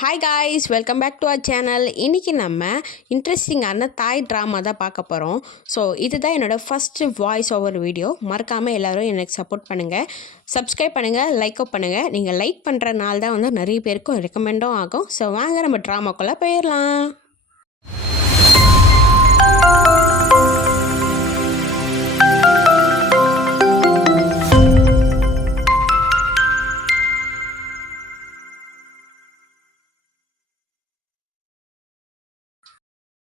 Hi guys, welcome back to our channel. இன்றைக்கி நம்ம இன்ட்ரெஸ்டிங்கான தாய் ட்ராமா தான் பார்க்க போகிறோம். ஸோ இதுதான் என்னோடய ஃபஸ்ட்டு வாய்ஸ் ஓவர் வீடியோ. மறக்காமல் எல்லோரும் எனக்கு சப்போர்ட் பண்ணுங்கள், சப்ஸ்கிரைப் பண்ணுங்கள், லைக்கப் பண்ணுங்கள். நீங்கள் லைக் பண்ணுறனால தான் வந்து நிறைய பேருக்கும் ரெக்கமெண்டும் ஆகும். ஸோ வாங்க நம்ம ட்ராமாக்குள்ளே போயிடலாம்.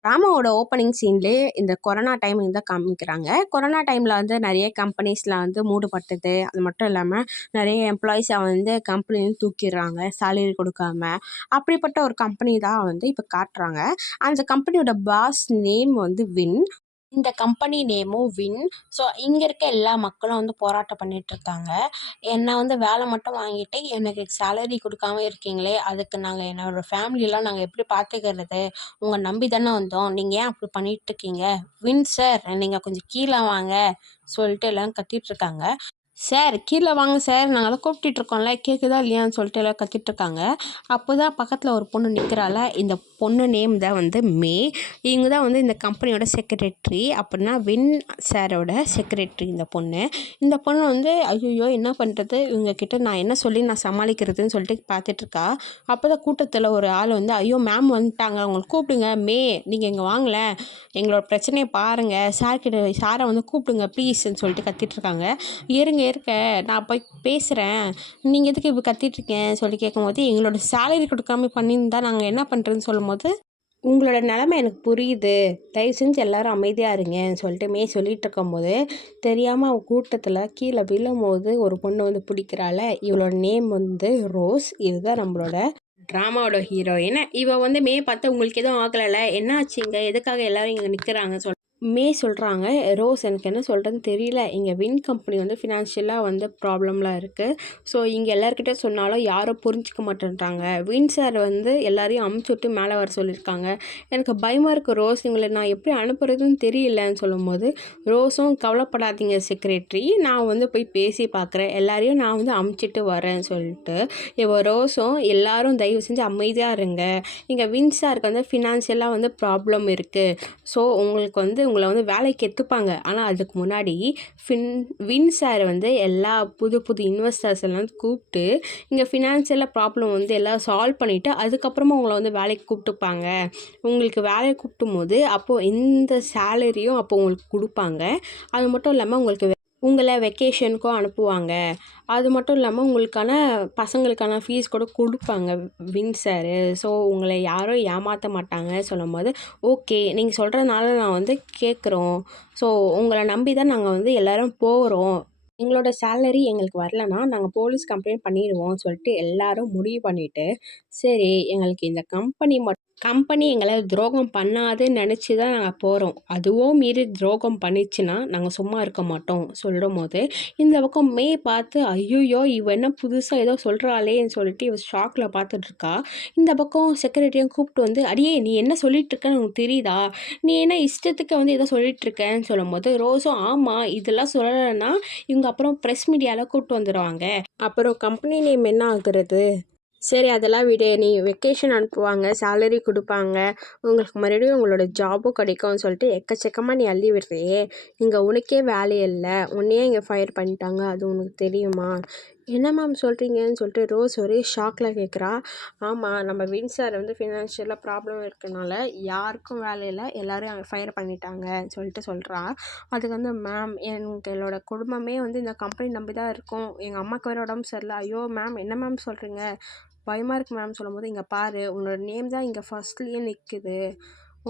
ட்ராமாவோட ஓப்பனிங் சீன்லேயே இந்த கொரோனா டைமிங் தான் காமிக்கிறாங்க. கொரோனா டைமில் வந்து நிறைய கம்பெனிஸில் வந்து மூடப்பட்டது. அது மட்டும் இல்லாமல் நிறைய எம்ப்ளாயீஸை வந்து கம்பெனியும் தூக்கிடுறாங்க சேலரி கொடுக்காம. அப்படிப்பட்ட ஒரு கம்பெனி தான் வந்து இப்போ காட்டுறாங்க. அந்த கம்பெனியோட பாஸ் நேம் வந்து வின். இந்த கம்பெனி நேமும் வின். ஸோ இங்கே இருக்க எல்லா மக்களும் வந்து போராட்டம் பண்ணிகிட்ருக்காங்க. என்னை வந்து வேலை மட்டும் வாங்கிட்டு எனக்கு சேலரி கொடுக்காம இருக்கீங்களே, அதுக்கு நாங்கள் என்னோடய ஃபேமிலியெலாம் நாங்கள் எப்படி பார்த்துக்கிறது? உங்களை நம்பி தானே வந்தோம், நீங்கள் ஏன் அப்படி பண்ணிகிட்ருக்கீங்க? வின் சார், நீங்கள் கொஞ்சம் கீழே வாங்க சொல்லிட்டு எல்லாம் கத்திகிட்ருக்காங்க. சார் கீழே வாங்க சார், நாங்களாம் கூப்பிட்டுட்ருக்கோம்ல, கேட்குதா இல்லையான்னு சொல்லிட்டு எல்லாம் கத்திட்ருக்காங்க. அப்போ தான் பக்கத்தில் ஒரு பொண்ணு நிற்கிறாள். இந்த பொண்ணு நேம் தான் வந்து மே. இவங்க தான் வந்து இந்த கம்பெனியோட செக்ரட்டரி. அப்படின்னா வின் சாரோட செக்ரட்டரி இந்த பொண்ணு. இந்த பொண்ணு வந்து ஐயோ என்ன பண்ணுறது, இவங்கக்கிட்ட நான் என்ன சொல்லி நான் சமாளிக்கிறதுன்னு சொல்லிட்டு பார்த்துட்ருக்கா. அப்போ தான் கூட்டத்தில் ஒரு ஆள் வந்து ஐயோ மேம் வந்துட்டாங்க, அவங்களை கூப்பிடுங்க, மே நீங்கள் இங்கே வாங்கல, எங்களோட பிரச்சனையை பாருங்கள், சாரை வந்து கூப்பிடுங்க ப்ளீஸ்ன்னு சொல்லிட்டு கத்திட்ருக்காங்க. இருக்க நான் போய் பேசுகிறேன், நீங்கள் எதுக்கு இப்போ கத்திட்ருக்கேன் சொல்லி கேட்கும்போது, எங்களோட சேலரி கொடுக்காம பண்ணியிருந்தா நாங்கள் என்ன பண்ணுறதுன்னு சொல்லும்போது, உங்களோட நிலமை எனக்கு புரியுது, தயவு செஞ்சு எல்லோரும் அமைதியாக இருங்கன்னு சொல்லிட்டு மே சொல்லிகிட்டு இருக்கும்போது, தெரியாமல் அவள் கூட்டத்தில் கீழே விழும்போது ஒரு பொண்ணு வந்து பிடிக்கிறாள். இவளோட நேம் வந்து ரோஸ். இதுதான் நம்மளோட ட்ராமாவோட ஹீரோயின். இவள் வந்து மே பார்த்தா உங்களுக்கு எதுவும் ஆகலைல்ல, என்ன ஆச்சுங்க, எதுக்காக எல்லோரும் இங்கே நிற்கிறாங்க மே சொல்கிறாங்க. ரோஸ் எனக்கு என்ன சொல்கிறதுன்னு தெரியல, இங்கே வின் கம்பெனி வந்து ஃபினான்ஷியலாக வந்து ப்ராப்ளம்லாம் இருக்குது. ஸோ இங்கே எல்லாருக்கிட்ட சொன்னாலும் யாரும் புரிஞ்சிக்க மாட்டேன்றாங்க. வின் சார் வந்து எல்லாரையும் அமுச்சுட்டு மேலே வர சொல்லியிருக்காங்க. எனக்கு பயமாக இருக்குது ரோஸ், இவங்களை நான் எப்படி அனுப்புறதுன்னு தெரியலன்னு சொல்லும்போது, ரோஸும் கவலைப்படாதீங்க செக்ரட்டரி, நான் வந்து போய் பேசி பார்க்குறேன், எல்லாரையும் நான் வந்து அமுச்சிட்டு வரேன்னு சொல்லிட்டு இப்போ ரோஸும் எல்லாரும் தயவு செஞ்சு அமைதியாக இருங்க, இங்கே வின் சாருக்கு வந்து ஃபினான்ஷியலாக வந்து ப்ராப்ளம் இருக்குது. ஸோ உங்களுக்கு வந்து உங்களை வந்து வேலைக்கு எடுத்துப்பாங்க. ஆனால் அதுக்கு முன்னாடி வின் சார் வந்து எல்லா புது இன்வெஸ்டர்ஸ் எல்லாம் கூப்பிட்டு இங்கே ஃபினான்ஷியலாக ப்ராப்ளம் வந்து எல்லாம் சால்வ் பண்ணிவிட்டு அதுக்கப்புறமா உங்களை வந்து வேலைக்கு கூப்பிட்டுப்பாங்க. உங்களுக்கு வேலையை கூப்பிட்டும் போது அப்போது இந்த சேலரியும் அப்போ உங்களுக்கு கொடுப்பாங்க. அது மட்டும் இல்லாமல் உங்களை வெக்கேஷனுக்கும் அனுப்புவாங்க. அது மட்டும் இல்லாமல் உங்களுக்கான பசங்களுக்கான ஃபீஸ் கூட கொடுப்பாங்க வின் சாரு. ஸோ உங்களை யாரும் ஏமாற்ற மாட்டாங்க சொல்லும்போது, ஓகே நீங்கள் சொல்கிறதுனால நான் வந்து கேட்குறோம். ஸோ உங்களை நம்பி தான் நாங்கள் வந்து எல்லோரும் போகிறோம். எங்களோட சேலரி எங்களுக்கு வரலன்னா நாங்கள் போலீஸ் கம்ப்ளைண்ட் பண்ணிடுவோம் சொல்லிட்டு எல்லாரும் முடிவு பண்ணிவிட்டு, சரி எங்களுக்கு இந்த கம்பெனி எங்களை துரோகம் பண்ணாதுன்னு நினச்சி தான் நாங்கள் போகிறோம், அதுவும் மீறி துரோகம் பண்ணிச்சுன்னா நாங்கள் சும்மா இருக்க மாட்டோம் சொல்லும் போது, இந்த பக்கம் மே பார்த்து ஐயோ இவ என்ன புதுசாக ஏதோ சொல்கிறாளேன்னு சொல்லிட்டு இவ ஷாக்கில் பார்த்துட்ருக்கா. இந்த பக்கம் செக்ரட்டரியும் கூப்பிட்டு வந்து, அடியே நீ என்ன சொல்லிகிட்ருக்கன்னு உனக்கு தெரியுதா, நீ என்ன இஷ்டத்துக்கு வந்து ஏதோ சொல்லிகிட்ருக்கேன்னு சொல்லும் போது, ரோஸும் ஆமாம் இதெல்லாம் சொல்லலைன்னா இவங்க அப்புறம் ப்ரெஸ் மீடியாவில் கூப்பிட்டு வந்துடுவாங்க, அப்புறம் கம்பெனி நேம் என்ன ஆகுறது, சரி அதெல்லாம் விடு, நீ வெக்கேஷன் அனுப்புவாங்க, சேலரி கொடுப்பாங்க, உங்களுக்கு மறுபடியும் உங்களோட ஜாபும் கிடைக்கும்னு சொல்லிட்டு எக்கச்சக்கமாக நீ அள்ளி விடுறியே, இங்கே உனக்கே வேலை இல்லை, உன்னையே இங்கே ஃபயர் பண்ணிட்டாங்க, அது உனக்கு தெரியுமா, என்ன மேம் சொல்கிறீங்கன்னு சொல்லிட்டு ரோஸ் ஒரே ஷாக்கில் கேட்குறா. ஆமாம் நம்ம வின் சார் வந்து ஃபினான்ஷியலாக ப்ராப்ளம் இருக்கனால யாருக்கும் வேலை இல்லை, எல்லோரும் ஃபயர் பண்ணிட்டாங்கன்னு சொல்லிட்டு சொல்கிறா. அதுக்கு வந்து மேம் எங்களோட குடும்பமே வந்து இந்த கம்பெனி நம்பி தான் இருக்கும், எங்கள் அம்மாவுக்கு வேறு உடம்பு சரியில்லை, ஐயோ மேம் என்ன மேம் சொல்கிறீங்க, பயமாக இருக்குது மேம் சொல்லும்போது, இங்கே பாரு உன்னோட நேம் தான் இங்கே ஃபஸ்ட்லேயே நிற்குது,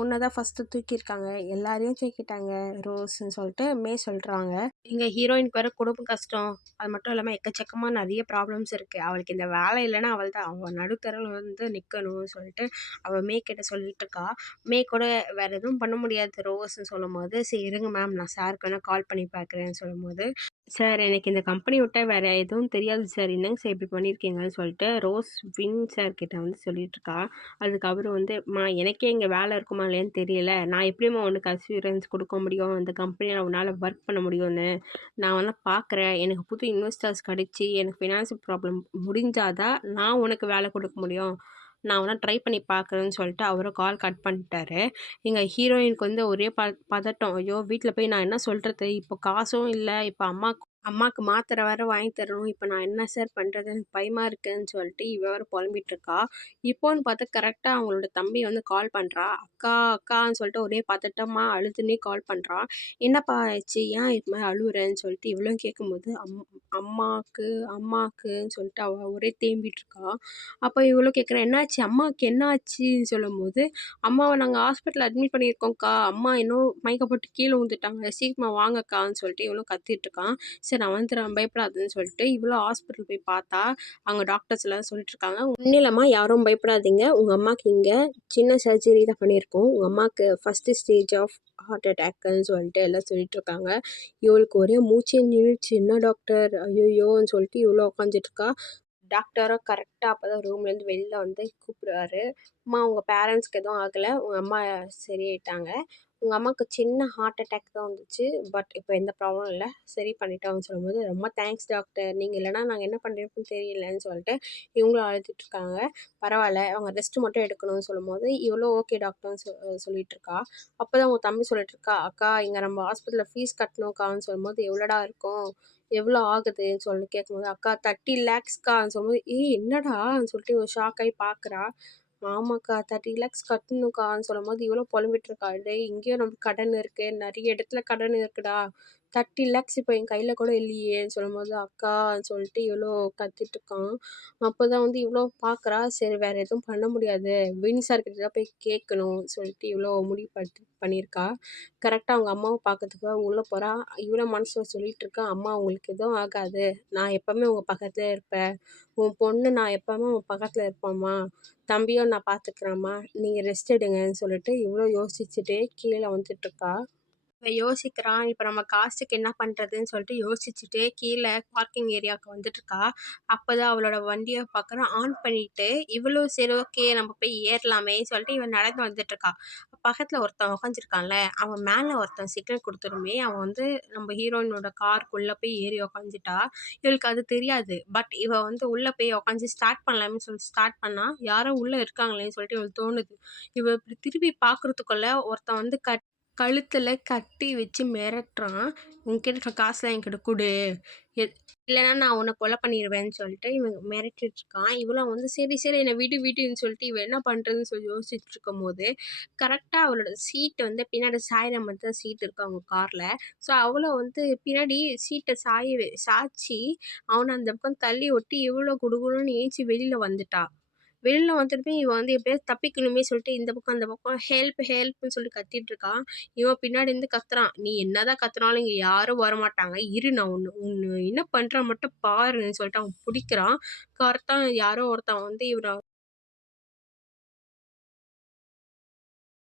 உன்னை தான் ஃபஸ்ட்டு தூக்கியிருக்காங்க, எல்லாரையும் தூக்கிட்டாங்க ரோஸ்ன்னு சொல்லிட்டு மே சொல்கிறாங்க. இங்கே ஹீரோயினுக்கு வேறு குடும்ப கஷ்டம், அது மட்டும் இல்லாமல் எக்கச்சக்கமாக நிறைய ப்ராப்ளம்ஸ் இருக்குது, அவளுக்கு இந்த வேலை இல்லைன்னா அவள் தான் அவள் நடுத்தரில் வந்து நிற்கணும்னு சொல்லிட்டு அவள் மே கிட்ட சொல்லிட்டு இருக்கா. மே கூட வேறு எதுவும் பண்ண முடியாது ரோஸ்ன்னு சொல்லும்போது, சரி இருங்க மேம் நான் சாருக்கு வேணால் கால் பண்ணி பார்க்குறேன்னு சொல்லும்போது, சார் எனக்கு இந்த கம்பெனி விட்டால் வேறு எதுவும் தெரியாது சார், என்னங்க சார் இப்படி பண்ணியிருக்கீங்கன்னு சொல்லிட்டு ரோஸ் வின் சார் கிட்ட வந்து சொல்லிகிட்ருக்கா. அதுக்கு அவர் வந்து எனக்கே இங்கே வேலை இருக்குமா இல்லையான்னு தெரியல, நான் எப்படிம்மா உனக்கு அஷூரன்ஸ் கொடுக்க முடியும், இந்த கம்பெனியில் உன்னால் ஒர்க் பண்ண முடியும்னு, நான் வந்து பார்க்குறேன், எனக்கு புது இன்வெஸ்டர்ஸ் கிடச்சி எனக்கு ஃபினான்ஷியல் ப்ராப்ளம் முடிஞ்சாதான் நான் உனக்கு வேலை கொடுக்க முடியும், நான் வேணா ட்ரை பண்ணி பார்க்குறேன்னு சொல்லிட்டு அவரும் கால் கட் பண்ணிட்டாரு. எங்க ஹீரோயினுக்கு வந்து ஒரே பதட்டம். ஐயோ! வீட்ல போய் நான் என்ன சொல்றது? இப்போ காசும் இல்ல. இப்ப அம்மாக்கு மாத்திரை வேற வாங்கி தரணும். இப்ப நான் என்ன சார் பண்றது? எனக்கு பயமா இருக்குன்னு சொல்லிட்டு இவ வேற புலம்பிட்டு இருக்கா. இப்போன்னு பார்த்து கரெக்ட்டா அவங்களோட தம்பி வந்து கால் பண்றா. அக்கா, அக்கான்னு சொல்லிட்டு ஒரே பதட்டமா அழுதுன்னே கால் பண்றா. என்னப்பா ஆச்சு? ஏன் இது மாரி அழுவுறன்னு சொல்லிட்டு இவளும் கேட்கும்போது, அம்மாக்கு அம்மாக்குன்னு சொல்லிட்டு அவ ஒரே தேம்பிட்டு இருக்கா. அப்ப இவளும் கேட்குறா, என்னாச்சு? அம்மாவுக்கு என்ன ஆச்சுன்னு சொல்லும்போது, அம்மாவ நாங்க ஹாஸ்பிட்டல்ல அட்மிட் பண்ணியிருக்கோம்க்கா. அம்மா இன்னும் மயக்கம் போட்டு கீழ விழுந்துட்டாங்க. சீக்கிரமா வாங்கக்கான்னு சொல்லிட்டு இவளும் கத்திட்டு இருக்கான். சரி நான் வந்துடுறேன் பயப்படாதன்னு சொல்லிட்டு இவளும் ஹாஸ்பிட்டல் போய் பார்த்தா, அங்க டாக்டர்ஸ் எல்லாம் சொல்லிட்டு இருக்காங்க, "ஒண்ணும் இல்லம்மா யாரும் பயப்படாதீங்க. உங்க அம்மாக்கு இங்க சின்ன சர்ஜரி தான் பண்ணியிருக்கோம். உங்க அம்மாக்கு ஃபர்ஸ்ட் ஸ்டேஜ் ஆஃப் ஹார்ட் அட்டாக்ன்னு சொல்லிட்டு எல்லாம் சொல்லிட்டு இருக்காங்க." இவளுக்கு ஒரே மூச்சே நின்னுடுச்சு. என்ன டாக்டர்? ஐயையோன்னு சொல்லிட்டு இவளும் உட்காந்துட்டு இருக்கா. டாக்டரும் கரெக்ட்டா அப்பதான் ரூம்லேருந்து வெளில வந்து கூப்பிடுறாரு. "அம்மா உங்க பேரண்ட்ஸ்க்கு எதுவும் ஆகல. உங்க அம்மா சரியாயிட்டாங்க. உங்க அம்மாவுக்கு சின்ன ஹார்ட் அட்டாக் தான் வந்துச்சு. பட் இப்போ எந்த ப்ராப்ளமும் இல்ல. சரி பண்ணிட்டோம்னு" சொல்லும்போது, "ரொம்ப தேங்க்ஸ் டாக்டர். நீங்க இல்லன்னா நாங்க என்ன பண்ணியிருப்போம்னு தெரியலன்னு" சொல்லிட்டு இவங்களும் அழுதுட்டு இருக்காங்க. "பரவால்ல. அவங்க ரெஸ்ட் மட்டும் எடுக்கணும்னு" சொல்லும்போது, இவளும் ஓகே டாக்டர்ன்னு சொல்லிட்டு இருக்கா. அப்பதான் அவங்க தம்பி சொல்லிட்டு இருக்கா, "அக்கா இங்க நம்ம ஹாஸ்பிட்டல்ல ஃபீஸ் கட்டணும்க்கான்னு" சொல்லும்போது, "எவ்வளோடா இருக்கும்? எவ்வளோ ஆகுதுன்னு?" சொல்லி கேட்கும்போது, "அக்கா 30 லேக்ஸ்க்கான்னு" சொல்லும்போது, "ஏய் என்னடான்னு?" சொல்லிட்டு இவ ஷாக் ஆகி பார்க்குறா. "ஆமாக்கா 30 லேக்ஸ் கட்டணும்க்கான்னு" சொல்லும்போது, இவளும் புலம்பிட்டு இருக்கா. "டேய் இங்கேயும் நமக்கு கடன் இருக்கு. நெறைய இடத்துல கடன் இருக்குடா. 30 லேக்ஸ் இப்போ என் கையில கூட இல்லையேன்னு" சொல்லும்போது, "அக்கான்னு" சொல்லிட்டு இவளும் கத்திட்டு இருக்கான். அப்பதான் வந்து இவளோ பார்க்குறா. சரி வேற எதுவும் பண்ண முடியாது. வினி சார் கிட்ட தான் போய் கேட்கணும் சொல்லிட்டு இவளோ முடிவு பண்ணியிருக்கா. கரெக்ட்டா அவங்க அம்மாவ பார்க்கறதுக்காக உள்ள போறா. இவளும் மனசுல சொல்லிட்டு இருக்கா, "அம்மா உங்களுக்கு எதுவும் ஆகாது. நான் எப்பவுமே உங்க பக்கத்துலயே இருப்பேன். உன் பொண்ணு நான் எப்பவுமே உன் பக்கத்துல இருப்பேன்ம்மா. தம்பியும் நான் பார்த்துக்கிறேன்ம்மா. நீங்க ரெஸ்ட் எடுங்கன்னு" சொல்லிட்டு இவளும் யோசிச்சுட்டே கீழ வந்துட்டு இருக்கா. இவன் யோசிக்கிறான். இப்ப நம்ம காசுக்கு என்ன பண்றதுன்னு சொல்லிட்டு யோசிச்சுட்டே கீழ பார்க்கிங் ஏரியாவுக்கு வந்துட்டுருக்கா. அப்பதான் அவளோட வண்டிய பார்க்குறான். ஆன் பண்ணிட்டு இவளும் சரி ஓகே நம்ம போய் ஏறலாமேன்னு சொல்லிட்டு இவ நடந்து வந்துட்டுருக்கா. பக்கத்துல ஒருத்தன் உட்காந்துருக்கான்ல, அவன் மேல ஒருத்தன் சிக்னல் குடுத்ததுமே அவன் வந்து நம்ம ஹீரோயினோட காருக்குள்ள போய் ஏறி உட்காந்துட்டா. இவளுக்கு அது தெரியாது. பட் இவ வந்து உள்ள போய் உட்காந்து ஸ்டார்ட் பண்ணலாமேன்னு சொல்லிட்டு ஸ்டார்ட் பண்ணா, யாரோ உள்ள இருக்காங்களேன்னு சொல்லிட்டு இவளுக்கு தோணுது. இவ இப்டி திரும்பி பார்க்குறதுக்குள்ள ஒருத்தன் வந்து கழுத்துல கத்தி வச்சு மிரட்டுறான். "உன்கிட்ட இருக்க காசுலாம் என்கிட்ட குடு. இல்லன்னா நான் உன்ன கொலை பண்ணிருவேன்னு" சொல்லிட்டு இவன் மிரட்டிட்டு இருக்கான். இவளும் வந்து சரி, சரி என்ன விடு விடுன்னு சொல்லிட்டு இவ என்ன பண்றதுன்னு சொல்லி யோசிச்சுட்டு இருக்கும்போது, கரெக்ட்டா அவளோட சீட் வந்து பின்னாடி சாய்ற மாரி தான் சீட் இருக்கு அவங்க கார்ல. ஸோ அவளும் வந்து பின்னாடி சீட்ட சாய்ச்சு அவன அந்த பக்கம் தள்ளி விட்டு இவளும் குடுகுடுன்னு ஏஞ்சி வெளில வந்துட்டா. வெளில வந்துட்டுமே இவ வந்து எப்படியாவது தப்பிக்கணுமே சொல்லிட்டு இந்த பக்கம், அந்த பக்கம் ஹெல்ப் ஹெல்ப்ன்னு சொல்லி கத்திட்டு இருக்கா. இவன் பின்னாடி இருந்து கத்துறான். "நீ என்னதான் கத்துனாலும் இங்க யாரும் வரமாட்டாங்க. இரு நான் உன்ன உன்ன என்ன பண்றேன் மட்டும் பாருன்னு" சொல்லிட்டு அவன் புடிக்கிறான். கரெக்ட்டா யாரோ ஒருத்தன் வந்து இவர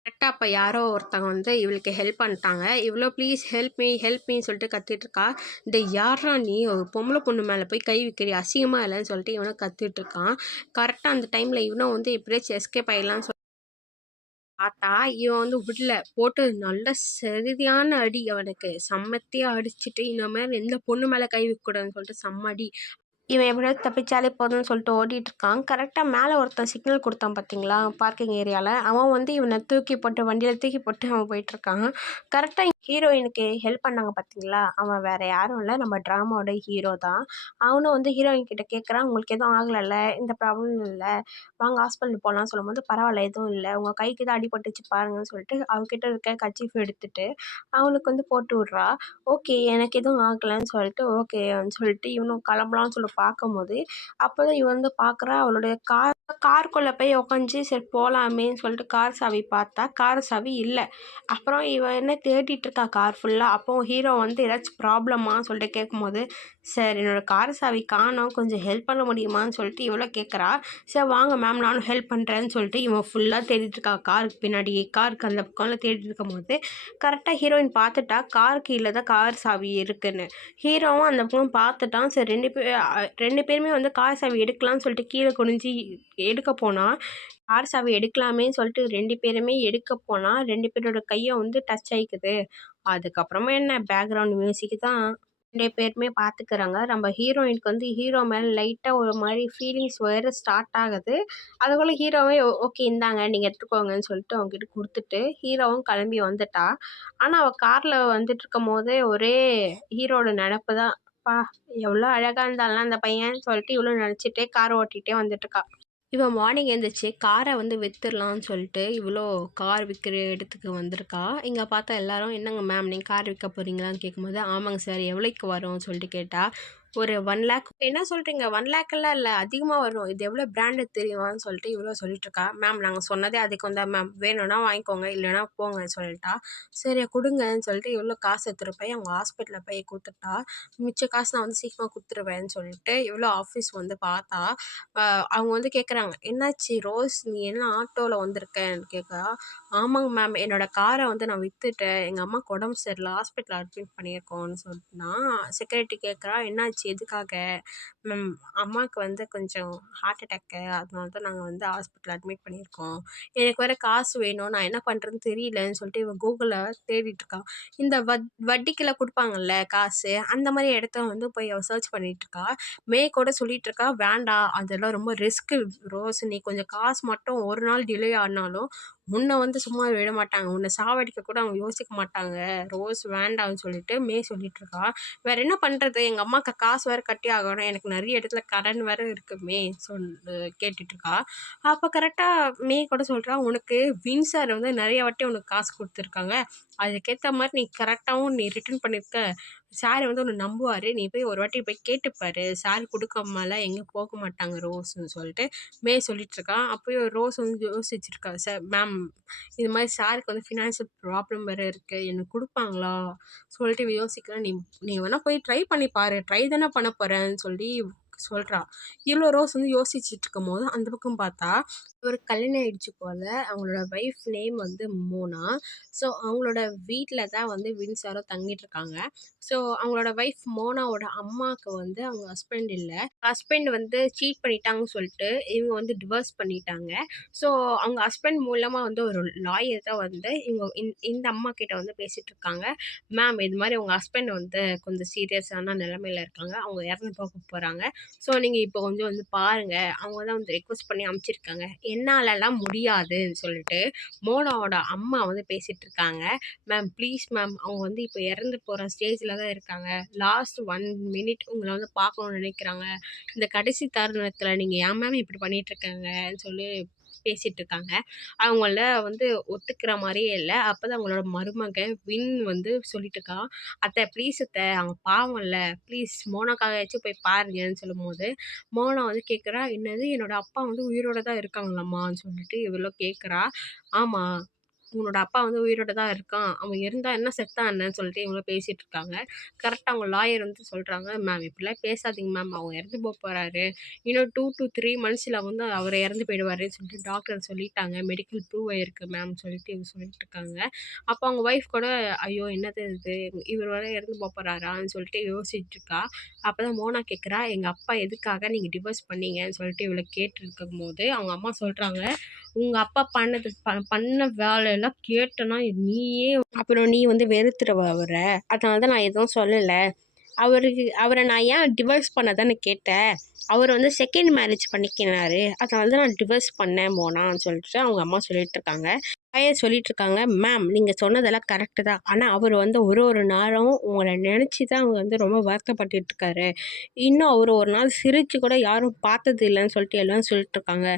கரெக்ட்டா அப்ப யாரோ ஒருத்தவங்க வந்து இவளுக்கு ஹெல்ப் பண்ணிட்டாங்க. இவளும் "ப்ளீஸ் ஹெல்ப் மீன்னு" சொல்லிட்டு கத்திட்டு இருக்கா. "டேய் யார்றா நீ? ஒரு பொம்பள பொண்ணு மேல போய் கை வைக்கிறியா? அசிங்கமா இல்லன்னு" சொல்லிட்டு இவனும் கத்திட்டு இருக்கான். கரெக்ட்டா அந்த டைம்ல இவனும் வந்து எப்படியாச்சும் எஸ்கேப் ஆயிடலான்னு பார்த்தா, இவன் வந்து விடல. போட்டு நல்ல சரியான அடி அவனுக்கு. செம்மத்தியா அடிச்சுட்டு, இனிமேல் எந்த பொண்ணு மேல கை வைக்கக்கூடாதுன்னு சொல்லிட்டு செம்ம அடி. இவன் எப்படியாவது தப்பிச்சாலே போதும்னு சொல்லிட்டு ஓடிட்டு இருக்கான். கரெக்ட்டா மேல ஒருத்தன் சிக்னல் குடுத்தான் பார்த்தீங்களா? பார்க்கிங் ஏரியால. அவன் வந்து இவன தூக்கி போட்டு வண்டியில தூக்கி போட்டு அவன் போயிட்டுருக்கான். கரெக்ட்டா ஹீரோயினுக்கு ஹெல்ப் பண்ணாங்க பார்த்தீங்களா? அவன் வேற யாரும் இல்ல. நம்ம ட்ராமாவோட ஹீரோ தான். அவனும் வந்து ஹீரோயின் கிட்ட கேட்குறான், "உங்களுக்கு எதுவும் ஆகலல்ல? எந்த ப்ராப்ளமும் இல்ல. வாங்க ஹாஸ்பிட்டல் போலாம்ன்னு" சொல்லும்போது, "பரவால்ல எதுவும் இல்ல. உங்க கைக்கு தான் அடிபட்டுச்சு பாருங்கன்னு" சொல்லிட்டு அவகிட்ட இருக்க கர்ச்சீஃப் எடுத்துட்டு அவனுக்கு வந்து போட்டு விடுறா. ஓகே. எனக்கு எதுவும் ஆகலன்னு சொல்லிட்டு, ஓகேன்னு சொல்லிட்டு இவனும் கிளம்பலான்னு சொல்லி பார்க்கும்போது, அப்பதான் இவ வந்து பார்க்குறா, அவளுடைய காருக்குள்ள போய் உக்காந்துச்சு. சரி போலாமேன்னு சொல்லிட்டு கார் சாவி பார்த்தா, கார் சாவி இல்ல. அப்புறம் இவ என்ன தேடிட்டு இருக்கா கார் ஃபுல்லா. அப்போ ஹீரோ வந்து ஏதாச்சும் ப்ராப்ளமான்னு சொல்லிட்டு கேட்கும்போது, "சார் என்னோட கார் சாவி காணோம். கொஞ்சம் ஹெல்ப் பண்ண முடியுமான்னு?" சொல்லிட்டு இவளும் கேட்குறா. "சரி வாங்க மேம் நானும் ஹெல்ப் பண்றேன்னு" சொல்லிட்டு இவன் ஃபுல்லா தேடிட்டு இருக்கா. காருக்கு பின்னாடி, காருக்கு அந்த பக்கம்லாம் தேடிட்டு இருக்கும்போது, கரெக்ட்டா ஹீரோயின் பார்த்துட்டா, கார் கீழ தான் கார் சாவி இருக்குன்னு. ஹீரோவும் அந்த பக்கம் பார்த்துட்டான். சரி 2 பேருமே வந்து கார் சாவி எடுக்கலான்னு சொல்லிட்டு கீழ குனிஞ்சு எடுக்க போனா, கார் சாவி எடுக்கலாமேன்னு சொல்லிட்டு 2 பேருமே எடுக்க போனா, 2 பேரோட கையும் வந்து டச் ஆயிக்குது. அதுக்கப்புறமா என்ன பேக்ரவுண்ட் மியூசிக் தான். 2 பேருமே பார்த்துக்கிறாங்க. நம்ம ஹீரோயினுக்கு வந்து ஹீரோ மேல லைட்டா ஒரு மாரி ஃபீலிங்ஸ் வேற ஸ்டார்ட் ஆகுது. அதுக்குள்ள ஹீரோவே ஓகே இந்தாங்க நீங்க எடுத்துக்கோங்கன்னு சொல்லிட்டு அவங்ககிட்ட குடுத்துட்டு, ஹீரோவும் கிளம்பி வந்துட்டா. ஆனா அவ கார்ல வந்துட்டுருக்கும்போதே ஒரே ஹீரோட நெனப்பு தான். "அப்பா! எவ்ளோ அழகா இருந்தான்ல அந்த பையன்" சொல்லிட்டு இவளும் நெனச்சுட்டே கார் ஓட்டிட்டே வந்துட்டுருக்கா. இவ மார்னிங் எந்திரிச்சு கார வந்து வித்துர்லான்னு சொல்லிட்டு, இவ்வளோ கார் விக்கிற இடத்துக்கு வந்திருக்கா. இங்க பார்த்தா எல்லாரும், "என்னங்க மேம் நீங்க கார் விக்க போறீங்களான்னு?" கேட்கும்போது, "ஆமாங்க சார். எவ்வளோக்கு வரும்னு?" சொல்லிட்டு கேட்டா. ஒரு 1,00,000 என்ன சொல்றீங்க? 1,00,000லாம் இல்ல. அதிகமா வரும். இது எவ்வளோ பிராண்டட் தெரியுமான்னு சொல்லிட்டு இவ்வளோ சொல்லிட்டுருக்கா. மேம் நாங்க சொன்னதே அதுக்கு தான் மேம். வேணும்னா வாங்கிக்கோங்க. இல்லைன்னா போங்கன்னு சொல்லிட்டா. சரி குடுங்கன்னு சொல்லிட்டு இவ்வளோ காசு எடுத்துட்டு போய் அவங்க ஹாஸ்பிட்டல்ல போய் குடுத்துட்டா. மிச்ச காசு நான் வந்து சீக்கிரமா குடுத்துருவேன்னு சொல்லிட்டு இவ்வளோ ஆஃபீஸ் வந்து பார்த்தா. அ அவங்க வந்து கேட்குறாங்க, "என்னாச்சு ரோஸ் நீ என்ன ஆட்டோல வந்திருக்கன்னு?" கேட்குறா. "ஆமாங்க மேம். என்னோட கார வந்து நான் வித்துட்டேன். எங்க அம்மாவுக்கு உடம்பு சரியில்ல. ஹாஸ்பிட்டல்ல அட்மிட் பண்ணியிருக்கோம்ன்னு" சொன்னா. செக்யூரிட்டி கேட்குறா, "என்னாச்சு? எதுக்காக?" "மேம் அம்மாவுக்கு வந்து கொஞ்சம் ஹார்ட் அட்டாக்கு. அதனால தான் நாங்க வந்து ஹாஸ்பிட்டல் அட்மிட் பண்ணியிருக்கோம். எனக்கு வேற காசு வேணும். நான் என்ன பண்ணுறதுன்னு தெரியலன்னு" சொல்லிட்டு இவ கூகுள்ல தேடிட்டு இருக்கா. இந்த வட்டிக்கெல்லாம் குடுப்பாங்கல்ல காசு, அந்த மாரி இடத்த வந்து போய் அவ சர்ச் பண்ணிட்டு இருக்கா. கூட சொல்லிட்டு இருக்கா, "வேண்டாம் அதெல்லாம் ரொம்ப ரிஸ்க்கு ரோஸ். நீ கொஞ்சம் காசு மட்டும் ஒரு நாள் டிலே ஆனாலும், உன்ன வந்து சும்மா விட மாட்டாங்க. உன்ன சாவடிக்க கூட அவங்க யோசிக்க மாட்டாங்க. ரோஸ் வேண்டாம்னு" சொல்லிட்டு சொல்லிட்டு இருக்கா. வேற என்ன பண்றது? எங்க அம்மாக்கு காசு வேற கட்டி ஆகணும். எனக்கு நெறைய இடத்துல கடன் வேற இருக்குமே கேட்டுட்டு இருக்கா. அப்ப கரெக்ட்டா கூட சொல்றா, "உனக்கு வின் சார் வந்து நெறைய வாட்டி உனக்கு காசு குடுத்துருக்காங்க. அதுக்கேத்த மாரி நீ கரெக்ட்டாவும் நீ ரிட்டர்ன் பண்ணியிருக்க. சார் வந்து உன்ன நம்புவாரு. நீ போய் ஒரு வாட்டி போய் கேட்டு பாரு. சார் குடுக்காமலாம் எங்கேயும் போக மாட்டாங்க ரோஸ்ன்னு" சொல்லிட்டு சொல்லிட்டுருக்கா. அப்பயும் ரோஸ் வந்து யோசிச்சிருக்கா. மேம் இது மாரி சாருக்கு வந்து ஃபினான்ஷியல் ப்ராப்ளம் வேற இருக்கு. எனக்கு குடுப்பாங்களா?" சொல்லிட்டு இவ யோசிக்கிறா. நீ வேணா போய் ட்ரை பண்ணி பாரு. ட்ரை தானே பண்ண போறன்னு" சொல்லி சொல்றா. இவ்ளோ ரோஸ் வந்து யோசிச்சுட்டு இருக்கும்போது, அந்த பக்கம் பார்த்தா, ஒரு கல்யாணம் ஆயிடுச்சு போல. அவங்களோட வைஃப் நேம் வந்து மோனா. ஸோ அவங்களோட வீட்ல தான் வந்து வின்சாரும் தங்கிட்டுருக்காங்க. ஸோ அவங்களோட வைஃப் மோனாவோட அம்மாக்கு வந்து அவங்க ஹஸ்பண்ட் இல்ல. ஹஸ்பண்ட் வந்து சீட் பண்ணிட்டாங்கன்னு சொல்லிட்டு, இவங்க வந்து டிவோர்ஸ் பண்ணிட்டாங்க. ஸோ அவங்க ஹஸ்பண்ட் மூலமா வந்து ஒரு லாயர் தான் வந்து இவங்க இந்த அம்மா கிட்ட வந்து பேசிட்டு இருக்காங்க. மேம் இது மாரி உங்க ஹஸ்பண்ட் வந்து கொஞ்சம் சீரியஸான நிலைமையில இருக்காங்க. அவங்க இறந்து போக போறாங்க. ஸோ நீங்க இப்போ கொஞ்சம் வந்து பாருங்க. அவங்க தான் வந்து ரெக்வெஸ்ட் பண்ணி அனுப்பிச்சிருக்காங்க. என்னாலலாம் முடியாதுன்னு சொல்லிட்டு மோனாவோட அம்மா வந்து பேசிட்டு இருக்காங்க. மேம் ப்ளீஸ் மேம் அவங்க வந்து இப்போ இறந்து போற ஸ்டேஜ்ல தான் இருக்காங்க. லாஸ்ட் 1 மினிட் உங்கள வந்து பார்க்கணும்னு நினைக்கிறாங்க. இந்த கடைசி தருணத்தில நீங்க ஏன் மேம் இப்படி பண்ணிட்டு இருக்கீங்கன்னு சொல்லி பேசிட்டு இருக்காங்க. அவங்கள வந்து ஒத்துக்கிற மாரியே இல்ல. அப்பதான் அவங்களோட மருமக வின் வந்து சொல்லிட்டு இருக்கா. "அத்த ப்ளீஸ் அத்த அவங்க பாவம்ல. ப்ளீஸ் மோனாக்காகவாச்சும் போய் பாருங்கன்னு" சொல்லும்போது, மோனா வந்து கேட்குறா, "என்னது என்னோட அப்பா வந்து உயிரோட தான் இருக்காங்களாம்மான்னு?" சொல்லிட்டு இவளும் கேட்குறா. "ஆமா. உன்னோட அப்பா வந்து உயிரோட தான் இருக்கான். அவன் இருந்தா என்ன, செத்தா என்னன்னு" சொல்லிட்டு இவங்களும் பேசிட்டு இருக்காங்க. கரெக்ட்டா அவங்க லாயர் வந்து சொல்றாங்க, "மேம் இப்படிலாம் பேசாதீங்க மேம். அவங்க இறந்து போறாரு. இன்னும் 2 to 3 மந்த்ஸ்ல வந்து அவரு இறந்து போயிடுவாருன்னு" சொல்லிட்டு டாக்டர் சொல்லிட்டாங்க. மெடிக்கல் ப்ரூவ் ஆயிருக்கு மேம் சொல்லிட்டு இவங்க சொல்லிட்டு இருக்காங்க. அப்போ அவங்க ஒய்ஃப் கூட, "ஐயோ! என்னது இது? இவரு வேற இறந்து போறாரான்னு" சொல்லிட்டு யோசிச்சுட்டு இருக்கா. அப்பதான் மோனா கேட்குறா, "எங்க அப்பா எதுக்காக நீங்க டிவோர்ஸ் பண்ணீங்கன்னு?" சொல்லிட்டு இவள கேட்டுருக்கும்போது, அவங்க அம்மா சொல்றாங்க, "உங்க அப்பா பண்ணது பண்ண வேலையெல்லாம் கேட்டனா நீயே அப்புறம் நீ வந்து வெறுத்துருவ அவர. அதனால தான் நான் எதுவும் சொல்லல. அவர நான் ஏன் டிவோர்ஸ் பண்ண தானே கேட்டேன். அவரு வந்து செகண்ட் மேரேஜ் பண்ணிக்கினாரு. அதனால தான் நான் டிவோர்ஸ் பண்ணேன் மோனான்னு" சொல்லிட்டு அவங்க அம்மா சொல்லிட்டு இருக்காங்க. பையன் சொல்லிட்டு இருக்காங்க, "மேம் நீங்க சொன்னதெல்லாம் கரெக்ட்டு தான். ஆனா அவரு வந்து ஒரு ஒரு நாளும் உங்கள நெனச்சு தான் அவர் வந்து ரொம்ப வருத்தப்பட்டுட்டு இருக்காரு. இன்னும் அவரு ஒரு நாள் சிரிச்சு கூட யாரும் பார்த்தது இல்லன்னு" சொல்லிட்டு எல்லாரும் சொல்லிட்டு இருக்காங்க.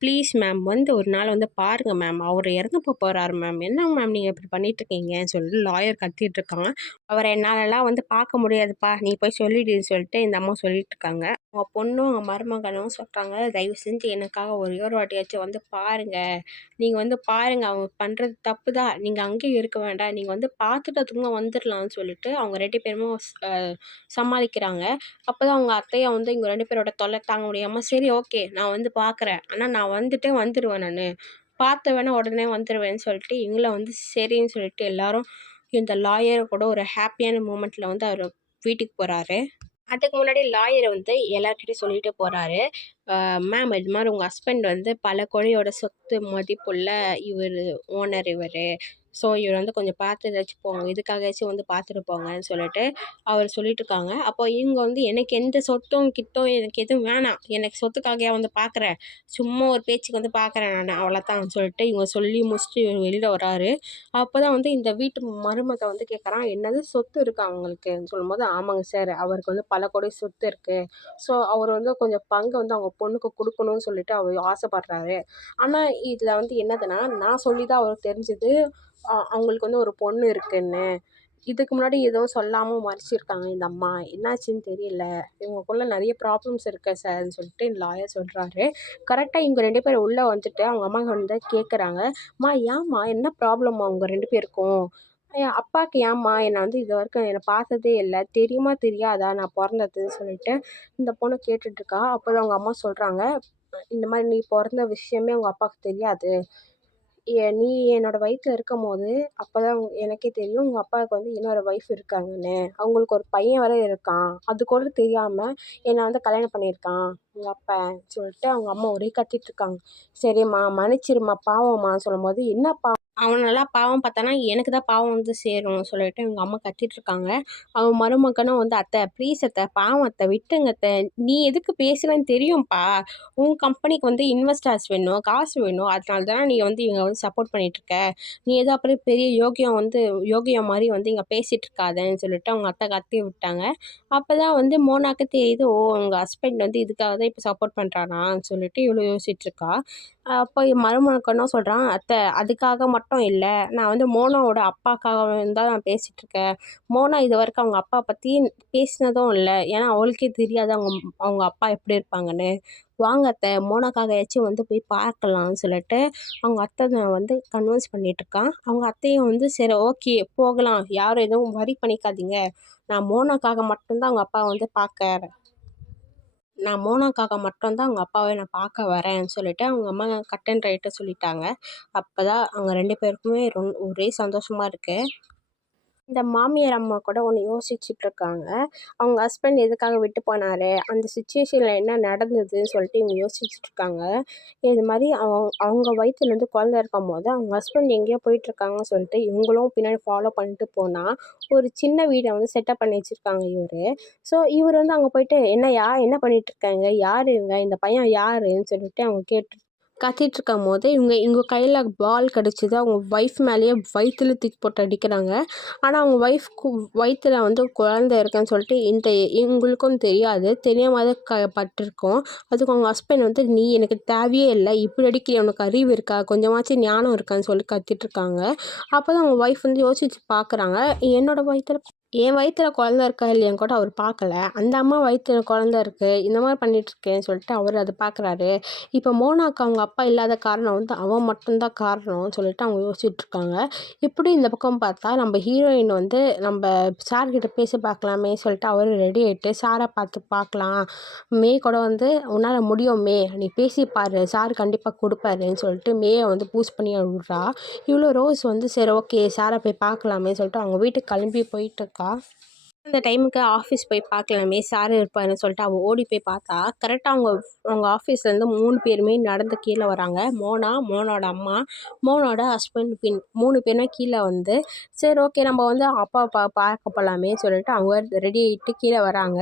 "ப்ளீஸ் மேம் வந்து ஒரு நாள் வந்து பாருங்க மேம். அவரு இறந்து போறாரு மேம். என்னங்க மேம் நீங்க இப்படி பண்ணிட்டு இருக்கீங்கன்னு" சொல்லிட்டு லாயர் கத்திட்டு இருக்காங்க. "அவர என்னாலலாம் வந்து பார்க்க முடியாதுப்பா. நீ போய் சொல்லிடுன்னு" சொல்லிட்டு இந்த அம்மா சொல்லிட்டு இருக்காங்க. அவங்க பொண்ணும், அவங்க மருமகனும் சொல்றாங்க, "தயவு செஞ்சு எனக்காக ஒரே ஒரு வாட்டியாச்சும் வந்து பாருங்க. நீங்க வந்து பாருங்க. அவங்க பண்றது தப்பு தான். நீங்க அங்கேயே இருக்க வேண்டாம். நீங்க வந்து பார்த்துட்டு அதுக்கப்புறமா வந்துரலாம்ன்னு" சொல்லிட்டு அவங்க 2 பேருமே சமாளிக்கிறாங்க. அப்பதான் அவங்க அத்தையும் வந்து இவங்க 2 பேரோட தொல்லை தாங்க முடியாம, "சரி ஓகே. நான் வந்து பார்க்குறேன். ஆனா நான் வந்துருவேன் நானு. பார்த்த உடனே உடனே வந்துருவேன்னு" சொல்லிட்டு இவங்களும் வந்து சரின்னு சொல்லிட்டு எல்லாரும் இந்த லாயர் கூட ஒரு ஹேப்பியான மூமெண்ட்ல வந்து அவரு வீட்டுக்கு போறாரு. அதுக்கு முன்னாடி லாயர் வந்து எல்லார்கிட்டயும் சொல்லிட்டு போறாரு. மேம் இது மாரி உங்க ஹஸ்பண்ட் வந்து பல கோடியோட சொத்து மதிப்புள்ள இவரு ஓனர் இவரு. ஸோ இவர் வந்து கொஞ்சம் பார்த்து ஏதாச்சும் போங்க, இதுக்காகயாச்சும் வந்து பார்த்துட்டு போங்கன்னு சொல்லிட்டு அவர் சொல்லிட்டு இருக்காங்க. அப்போ இவங்க வந்து எனக்கு எந்த சொத்தும் கிட்டும் எனக்கு எதுவும் வேணாம், எனக்கு சொத்துக்காகயா வந்து பார்க்குறேன், சும்மா ஒரு பேச்சுக்கு வந்து பார்க்குறேன் நான் அவ்வளோதான் சொல்லிட்டு இவங்க சொல்லி முடிச்சுட்டு இவர் வெளியில் வராரு. அப்போ தான் வந்து இந்த வீட்டு மருமக வந்து கேட்குறான், என்னது சொத்து இருக்கா அவங்களுக்குன்னு சொல்லும்போது, ஆமாங்க சார், அவருக்கு வந்து பல கோடி சொத்து இருக்குது. ஸோ அவர் வந்து கொஞ்சம் பங்கு வந்து அவங்க பொண்ணுக்கு கொடுக்கணும்னு சொல்லிட்டு அவர் ஆசைப்படுறாரு. ஆனால் இதில் வந்து என்னதுன்னா, நான் சொல்லி தான் அவருக்கு தெரிஞ்சது அவங்களுக்கு வந்து ஒரு பொண்ணு இருக்குன்னு. இதுக்கு முன்னாடி எதுவும் சொல்லாமல் மறைச்சிருக்காங்க இந்த அம்மா, என்னாச்சுன்னு தெரியல, இவங்களுக்குள்ள நிறைய ப்ராப்ளம்ஸ் இருக்கு சார்ன்னு சொல்லிட்டு லாயர் சொல்கிறாரு. கரெக்டாக இவங்க 2 பேரும் உள்ளே வந்துட்டு அவங்க அம்மா வந்து கேட்குறாங்க, அம்மா ஏம்மா என்ன ப்ராப்ளம்மா உங்கள் 2 பேருக்கும், என் அப்பாவுக்கு ஏம்மா என்னை வந்து இது வரைக்கும் என்னை பார்த்ததே இல்லை, தெரியுமா தெரியாதா நான் பிறந்ததுன்னு சொல்லிட்டு இந்த பொண்ணு கேட்டுட்ருக்கா. அப்போ தான் அவங்க அம்மா சொல்கிறாங்க, இந்த மாதிரி நீ பிறந்த விஷயமே உங்கள் அப்பாவுக்கு தெரியாது, நீ என்னோட வயித்துல இருக்கும்போது அப்பதான் எனக்கே தெரியும் உங்க அப்பாவுக்கு வந்து இன்னொரு ஒய்ஃப் இருக்காங்கன்னு. அவங்களுக்கு ஒரு பையன் வேற இருக்கான். அது கூட தெரியாம என்ன வந்து கல்யாணம் பண்ணியிருக்கான் உங்க அப்பன் சொல்லிட்டு அவங்க அம்மா ஒரே கத்திட்டு இருக்காங்க. சரிம்மா மன்னிச்சிரும்மா பாவம்மான்னு சொல்லும்போது, என்ன பாவம்? அவனெல்லாம் பாவம் பார்த்தானா எனக்கு தான் பாவம் வந்து சேரும் சொல்லிட்டு எங்கள் அம்மா கத்திட்டு இருக்காங்க. அவன் மருமகனும் வந்து, அத்தை ப்ளீஸ் அத்தை, பாவம் அத்தை, விட்டுங்க அத்தை, நீ எதுக்கு பேசுறேன்னு தெரியும்ப்பா, உன் கம்பெனிக்கு வந்து இன்வெஸ்டர்ஸ் வேணும், காசு வேணும், அதனால தானே நீ வந்து இவங்க வந்து சப்போர்ட் பண்ணிகிட்ருக்க, நீ ஏதோ அப்படியே பெரிய யோகியம் மாதிரி வந்து இங்கே பேசிகிட்டு இருக்காதன்னு சொல்லிட்டு அவங்க அத்தை கத்தி விட்டாங்க. அப்போ தான் வந்து மோனாக்கு தெரியுது, ஓ உங்கள் ஹஸ்பண்ட் வந்து இதுக்காக தான் இப்போ சப்போர்ட் பண்ணுறானான்னு சொல்லிட்டு இவ்வளோ யோசிச்சுட்ருக்கா. அப்போ என் மருமகனும் சொல்கிறான், அத்தை அதுக்காக மட்டும் இல்லை, நான் வந்து மோனாவோட அப்பாக்காக தான் நான் பேசிகிட்ருக்கேன், மோனா இது வரைக்கும் அவங்க அப்பா பற்றி பேசினதும் இல்லை, ஏன்னா அவளுக்கே தெரியாது அவங்க அப்பா எப்படி இருப்பாங்கன்னு, வாங்க அத்தை மோனாக்காகயாச்சும் வந்து போய் பார்க்கலாம்னு சொல்லிட்டு அவங்க அத்தை வந்து கன்வின்ஸ் பண்ணிகிட்ருக்கான். அவங்க அத்தையும் வந்து சரி ஓகே போகலாம், யாரும் எதுவும் வரி பண்ணிக்காதீங்க, நான் மோனாக்காக மட்டும்தான் அவங்க அப்பா வந்து பார்க்க நான் மோனாக்காக மட்டும் தான் அவங்க அப்பாவை நான் பார்க்க வரேன்னு சொல்லிட்டு அவங்க அம்மா கட் அண்ட் ரைட்டை சொல்லிட்டாங்க. அப்போ தான் அவங்க 2 பேருக்குமே ஒரே சந்தோஷமாக இருக்குது. இந்த மாமியார் அம்மா கூட ஒன்று யோசிச்சுட்ருக்காங்க. அவங்க ஹஸ்பண்ட் எதுக்காக விட்டு போனார், அந்த சுச்சுவேஷனில் என்ன நடந்ததுன்னு சொல்லிட்டு இவங்க யோசிச்சுட்ருக்காங்க. இது மாதிரி அவங்க வயிற்றுலேருந்து குழந்த இருக்கும்போது அவங்க ஹஸ்பண்ட் எங்கேயோ போயிட்டுருக்காங்கன்னு சொல்லிட்டு இவங்களும் பின்னாடி ஃபாலோ பண்ணிட்டு போனால் ஒரு சின்ன வீடை வந்து செட்டப் பண்ணி வச்சுருக்காங்க இவர். ஸோ இவர் வந்து அங்கே போயிட்டு, என்னையா என்ன பண்ணிகிட்ருக்காங்க, யார் இவங்க, இந்த பையன் யாருன்னு சொல்லிட்டு அவங்க கத்திட்ருக்கும்போது இவங்க கையில் பால் கடிச்சிது. அவங்க ஒய்ஃப் மேலேயே வயிற்றுல தூக்கி போட்டு அடிக்கிறாங்க. ஆனால் அவங்க ஒய்ஃப்க்கு வயிற்றுல வந்து குழந்தை இருக்குன்னு சொல்லிட்டு இவங்களுக்கும் தெரியாது, தெரியாம தான் பட்டிருக்கோம். அதுக்கு அவங்க ஹஸ்பண்ட் வந்து, நீ எனக்கு தேவையே இல்லை, இப்படி அடிக்கிறியா, உனக்கு அறிவு இருக்கா, கொஞ்சமாச்சும் ஞானம் இருக்கான்னு சொல்லி கத்திட்ருக்காங்க. அப்போ தான் அவங்க ஒய்ஃப் வந்து யோசிச்சு பார்க்குறாங்க, என் வயிற்றுல குழந்த இருக்கா இல்லையான்னு கூட அவர் பார்க்கல, அந்த அம்மா வயிற்றுல குழந்த இருக்குது, இந்த மாதிரி பண்ணிகிட்ருக்கேன்னு சொல்லிட்டு அவர் அதை பார்க்குறாரு. இப்போ மோனாக்கு அவங்க அப்பா இல்லாத காரணம் வந்து அவன் மட்டும்தான் காரணம்னு சொல்லிட்டு அவங்க யோசிச்சுட்ருக்காங்க. இப்படி இந்த பக்கம் பார்த்தா நம்ம ஹீரோயின் வந்து நம்ம சார்கிட்ட பேசி பார்க்கலாமே சொல்லிட்டு அவர் ரெடி ஆகிட்டு சாரை பார்க்கலாம், மே கூட வந்து உன்னால் முடியும் மே, நீ பேசி பாரு, சார் கண்டிப்பாக கொடுப்பாருன்னு சொல்லிட்டு மேயை வந்து பூஸ்ட் பண்ணி விட்றா. இவ்வளோ ரோஸ் வந்து சரி ஓகே சாரை போய் பார்க்கலாமே சொல்லிட்டு அவங்க வீட்டுக்கு கிளம்பி போயிட்டுருக்கா. அந்த டைமுக்கு ஆஃபீஸ் போய் பார்க்கலாமே சார் இருப்பாருன்னு சொல்லிட்டு அவள் ஓடி போய் பார்த்தா, கரெக்டாக அவங்க ஆஃபீஸ்லேருந்து 3 பேருமே நடந்து கீழே வராங்க. மோனோட அம்மா, மோனோட ஹஸ்பண்ட், 3 பேருமே கீழே வந்து சரி ஓகே நம்ம வந்து அப்பா பார்க்க போகலாமே சொல்லிட்டு அவங்க ரெடி ஆகிட்டு கீழே வராங்க.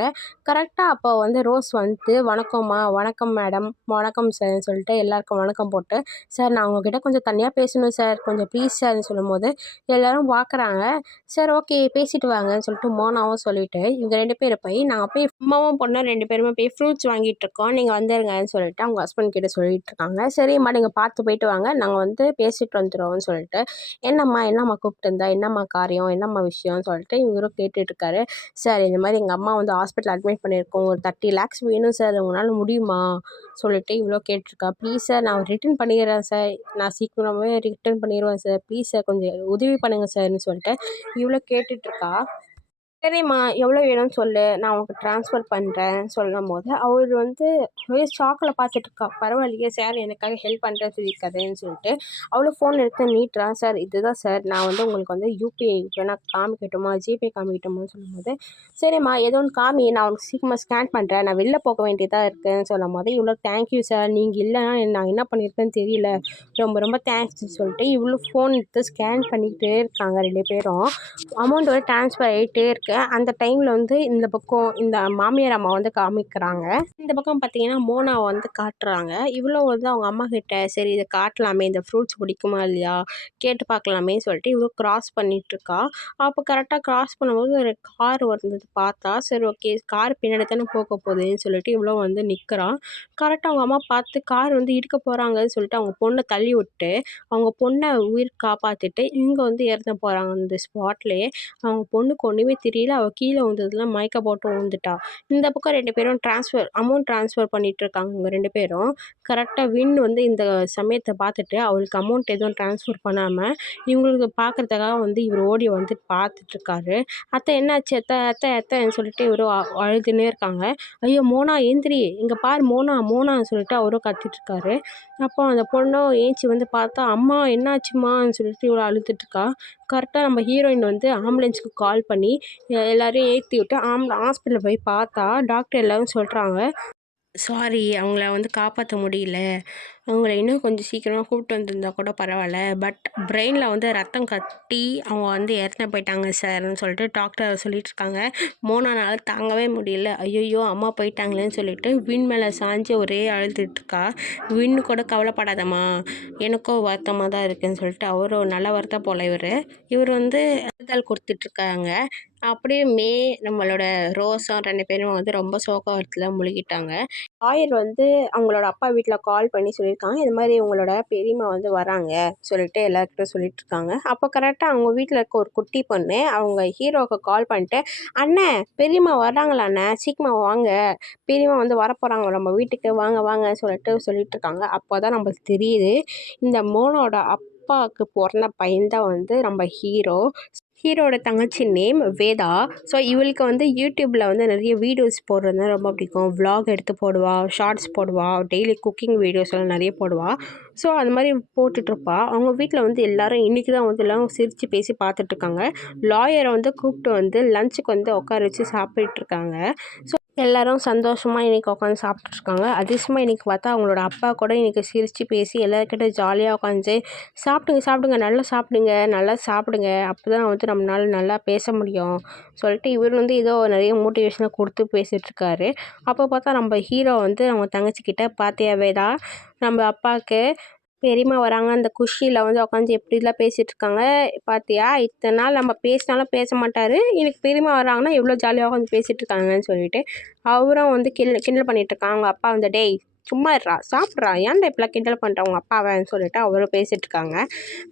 கரெக்டாக அப்போ வந்து ரோஸ் வந்து, வணக்கம்மா, வணக்கம் மேடம், வணக்கம் சார்ன்னு சொல்லிட்டு எல்லாருக்கும் வணக்கம் போட்டு, சார் நான் உங்ககிட்ட கொஞ்சம் தனியாக பேசணும் சார், கொஞ்சம் ப்ளீஸ் சார்ன்னு சொல்லும்போது எல்லோரும் பார்க்குறாங்க. சரி ஓகே பேசிட்டு வாங்கன்னு சொல்லிட்டு மோனாவும் சொல்லிட்டு இவங்க 2 பேரும் போய், நாங்கள் போய் அம்மாவும் பொண்ணும் 2 பேருமே போய் ஃப்ரூட்ஸ் வாங்கிட்டு இருக்கோம், நீங்கள் வந்துருங்கன்னு சொல்லிட்டு அவங்க ஹஸ்பண்ட் கிட்ட சொல்லிட்டு இருக்காங்க. சரிம்மா நீங்கள் பார்த்து போயிட்டு வாங்க, நாங்கள் வந்து பேசிட்டு வந்துடுவோம்னு சொல்லிட்டு, என்னம்மா கூப்பிட்டுருந்தா, என்னம்மா காரியம், என்னம்மா விஷயம்னு சொல்லிட்டு இவரும் கேட்டுட்ருக்காரு. சார் இந்த மாதிரி எங்கள் அம்மா வந்து ஹாஸ்பிட்டல் அட்மிட் பண்ணியிருக்கோம், ஒரு 30 lakhs வேணும் சார், உங்களால் முடியுமா சொல்லிட்டு இவ்வளோ கேட்டிருக்கா. ப்ளீஸ் சார் நான் ரிட்டர்ன் பண்ணிடுறேன் சார், நான் சீக்கிரமாகவே ரிட்டர்ன் பண்ணிடுவேன் சார், ப்ளீஸ் சார் கொஞ்சம் உதவி பண்ணுங்கள் சார்ன்னு சொல்லிட்டு இவ்வளோ கேட்டுட்ருக்கா. சரிம்மா எவ்வளோ வேணும்னு சொல்லு, நான் உனக்கு ட்ரான்ஸ்ஃபர் பண்ணுறேன் சொல்லும்போது, அவர் வந்து ஒரே ஷாக்கில் பார்த்துட்டுருக்கா. பரவாயில்லையே சார் எனக்காக ஹெல்ப் பண்ணுறேன்னு சொல்லியிருக்காருன்னு சொல்லிட்டு, அவளும் ஃபோன் எடுத்து நீட்டுறா. சார் இதுதான் சார் நான் வந்து உங்களுக்கு வந்து யூபிஐ வேணா காமிக்கட்டுமா, ஜிபே காமிக்கட்டுமான்னு சொல்லும்போது, சரிம்மா ஏதோ ஒன்று காமி நான் உனக்கு சீக்கிரமாக ஸ்கேன் பண்ணுறேன், நான் வெளில போக வேண்டியதாக இருக்குன்னு சொல்லும்போது, இவ்வளோ தேங்க்யூ சார் நீங்கள் இல்லைன்னா நான் என்ன பண்ணியிருப்பேன்னு தெரியல, ரொம்ப ரொம்ப தேங்க்ஸ்ன்னு சொல்லிட்டு இவ்வளோ ஃபோன் எடுத்து ஸ்கேன் பண்ணிக்கிட்டே இருக்காங்க 2 பேரும். அமௌண்ட் வந்து ட்ரான்ஸ்ஃபர் ஆகிட்டே இருக்கு. அந்த டைமில் வந்து இந்த பக்கம் இந்த மாமியார் அம்மா வந்து காமிக்கிறாங்க. இந்த பக்கம் பார்த்தீங்கன்னா மோனாவை வந்து காட்டுறாங்க. இவ்வளோ வந்து அவங்க அம்மா கிட்ட சரி இதை காட்டலாமே, இந்த ஃப்ரூட்ஸ் பிடிக்குமா இல்லையா கேட்டு பார்க்கலாமே சொல்லிட்டு இவ்வளோ கிராஸ் பண்ணிகிட்ருக்கா. அப்போ கரெக்டாக கிராஸ் பண்ணும்போது ஒரு கார் வந்தது பார்த்தா, சரி ஓகே கார் பின்னாடி தானே போக போகுதுன்னு சொல்லிட்டு இவ்வளோ வந்து நிற்கிறான். கரெக்டாக அவங்க அம்மா பார்த்து கார் வந்து இடிக்க போகிறாங்கன்னு சொல்லிட்டு அவங்க பொண்ணை தள்ளி விட்டு அவங்க பொண்ணை உயிர் காப்பாற்றிட்டு இங்கே வந்து இறந்து போகிறாங்க அந்த ஸ்பாட்லேயே. அவங்க பொண்ணுக்கு ஒன்றுமே தெரியல. அவள் கீழே விழுந்ததுல மயக்க போட்டு விழுந்துட்டா. இந்த பக்கம் 2 பேரும் அமௌண்ட் ட்ரான்ஸ்ஃபர் பண்ணிகிட்ருக்காங்க இவங்க 2 பேரும். கரெக்டாக வின் வந்து இந்த சமயத்தை பார்த்துட்டு அவளுக்கு அமௌண்ட் எதுவும் ட்ரான்ஸ்ஃபர் பண்ணாமல் இவங்களுக்கு பார்க்குறதுக்காக வந்து இவர் ஓடி வந்து பார்த்துட்ருக்காரு. அத்தை என்னாச்சு அத்தை அத்தை அத்தைன்னு சொல்லிட்டு இவரும் அழுதுன்னே இருக்காங்க. ஐயோ மோனா ஏந்திரி இங்கே பார் மோனா மோனான்னு சொல்லிட்டு அவரும் கத்திட்ருக்காரு. அப்போ அந்த பொண்ணும் ஏஞ்சி வந்து பார்த்தா அம்மா என்னாச்சும்மான்னு சொல்லிட்டு இவ்வளோ அழுதுட்ருக்கா. கரெக்டாக நம்ம ஹீரோயின் வந்து ஆம்புலன்ஸுக்கு கால் பண்ணி எல்லோரையும் ஏற்றி விட்டு ஹாஸ்பிட்டலில் போய் பார்த்தா டாக்டர் எல்லோரும் சொல்கிறாங்க, சாரி அவங்கள வந்து காப்பாற்ற முடியல, அவங்கள இன்னும் கொஞ்சம் சீக்கிரமாக கூப்பிட்டு வந்திருந்தா கூட பரவாயில்ல, பட் பிரெயினில் வந்து ரத்தம் கட்டி அவங்க வந்து இறந்து போயிட்டாங்க சார்னு சொல்லிட்டு டாக்டர் சொல்லிகிட்ருக்காங்க. மோனானால தாங்கவே முடியல. ஐயோ அம்மா போயிட்டாங்களேன்னு சொல்லிட்டு வின் மேலே சாஞ்சு ஒரே அழுதுட்டுருக்கா. வின்னு கூட கவலைப்படாதம்மா எனக்கும் வருத்தமாக தான் இருக்குதுன்னு சொல்லிட்டு அவரும் நல்ல வருத்தம் போல் இவர் வந்து ஆறுதல் கொடுத்துட்ருக்காங்க. அப்படியே நம்மளோட ரோஸும் 2 பேரும் வந்து ரொம்ப சோகத்தில் முழுகிட்டாங்க. லாயர் வந்து அவங்களோட அப்பா வீட்டில் கால் பண்ணி சொல்லியிருக்காங்க, இது மாதிரி உங்களோட பெரியம்மா வந்து வராங்க சொல்லிட்டு எல்லாருக்கிட்டும் சொல்லிட்டுருக்காங்க. அப்போ கரெக்டாக அவங்க வீட்டில் இருக்க ஒரு குட்டி பொண்ணு அவங்க ஹீரோவுக்கு கால் பண்ணிட்டு, அண்ணன் பெரியம்மா வர்றாங்களா அண்ணன் சீக்கிரமாக வாங்க, பெரியம்மா வந்து வரப்போகிறாங்க நம்ம வீட்டுக்கு வாங்க வாங்க சொல்லிட்டுருக்காங்க. அப்போ தான் நம்மளுக்கு தெரியுது இந்த மோனோட அப்பாவுக்கு பிறந்த பையன் தான் வந்து நம்ம ஹீரோட தங்கச்சி நேம் வேதா. ஸோ இவளுக்கு வந்து யூடியூப்பில் வந்து நிறைய வீடியோஸ் போடுறது ரொம்ப பிடிக்கும். விலாக் எடுத்து போடுவா, ஷார்ட்ஸ் போடுவா, டெய்லி குக்கிங் வீடியோஸ் எல்லாம் நிறைய போடுவா. ஸோ அந்த மாதிரி போட்டுட்ருப்பா. அவங்க வீட்டில் வந்து எல்லோரும் இன்றைக்கி தான் வந்து எல்லாம் சிரித்து பேசி பார்த்துட்ருக்காங்க. லாயரை வந்து கூப்பிட்டு வந்து லஞ்சுக்கு வந்து உட்கார வச்சு சாப்பிட்டுருக்காங்க. ஸோ எல்லோரும் சந்தோஷமாக இன்றைக்கி உட்காந்து சாப்பிட்டுருக்காங்க. அதிசயமாக இன்றைக்கி பார்த்தா அவங்களோட அப்பா கூட இன்றைக்கி சிரித்து பேசி எல்லாருக்கிட்ட ஜாலியாக உட்காந்து சாப்பிடுங்க நல்லா சாப்பிடுங்க அப்போ தான் வந்து நம்மளால நல்லா பேச முடியும் சொல்லிட்டு இவர் வந்து ஏதோ நிறைய மோட்டிவேஷனாக கொடுத்து பேசிகிட்ருக்காரு. அப்போ பார்த்தா நம்ம ஹீரோ வந்து அவங்க தங்கச்சிக்கிட்ட பார்த்தியாவே தான் நம்ம அப்பாவுக்கு பெரியம்மா வராங்க அந்த குஷியில் வந்து உட்காந்து எப்படிலாம் பேசிகிட்ருக்காங்க பார்த்தியா, இத்தனை நாள் நம்ம பேசினாலும் பேச மாட்டார், எனக்கு பெரியம்மா வராங்கன்னா எவ்வளோ ஜாலியாக உட்காந்து பேசிகிட்ருக்காங்கன்னு சொல்லிட்டு அவரும் வந்து கிண்டல் பண்ணிகிட்ருக்காங்க. அவங்க அப்பா வந்து டேய் சும்மா இருறா சாப்பிட்றா ஏன்டா இப்படிலாம் கிண்டல் பண்ணுற உங்கள் அப்பாவைன்னு சொல்லிட்டு அவரும் பேசிகிட்ருக்காங்க.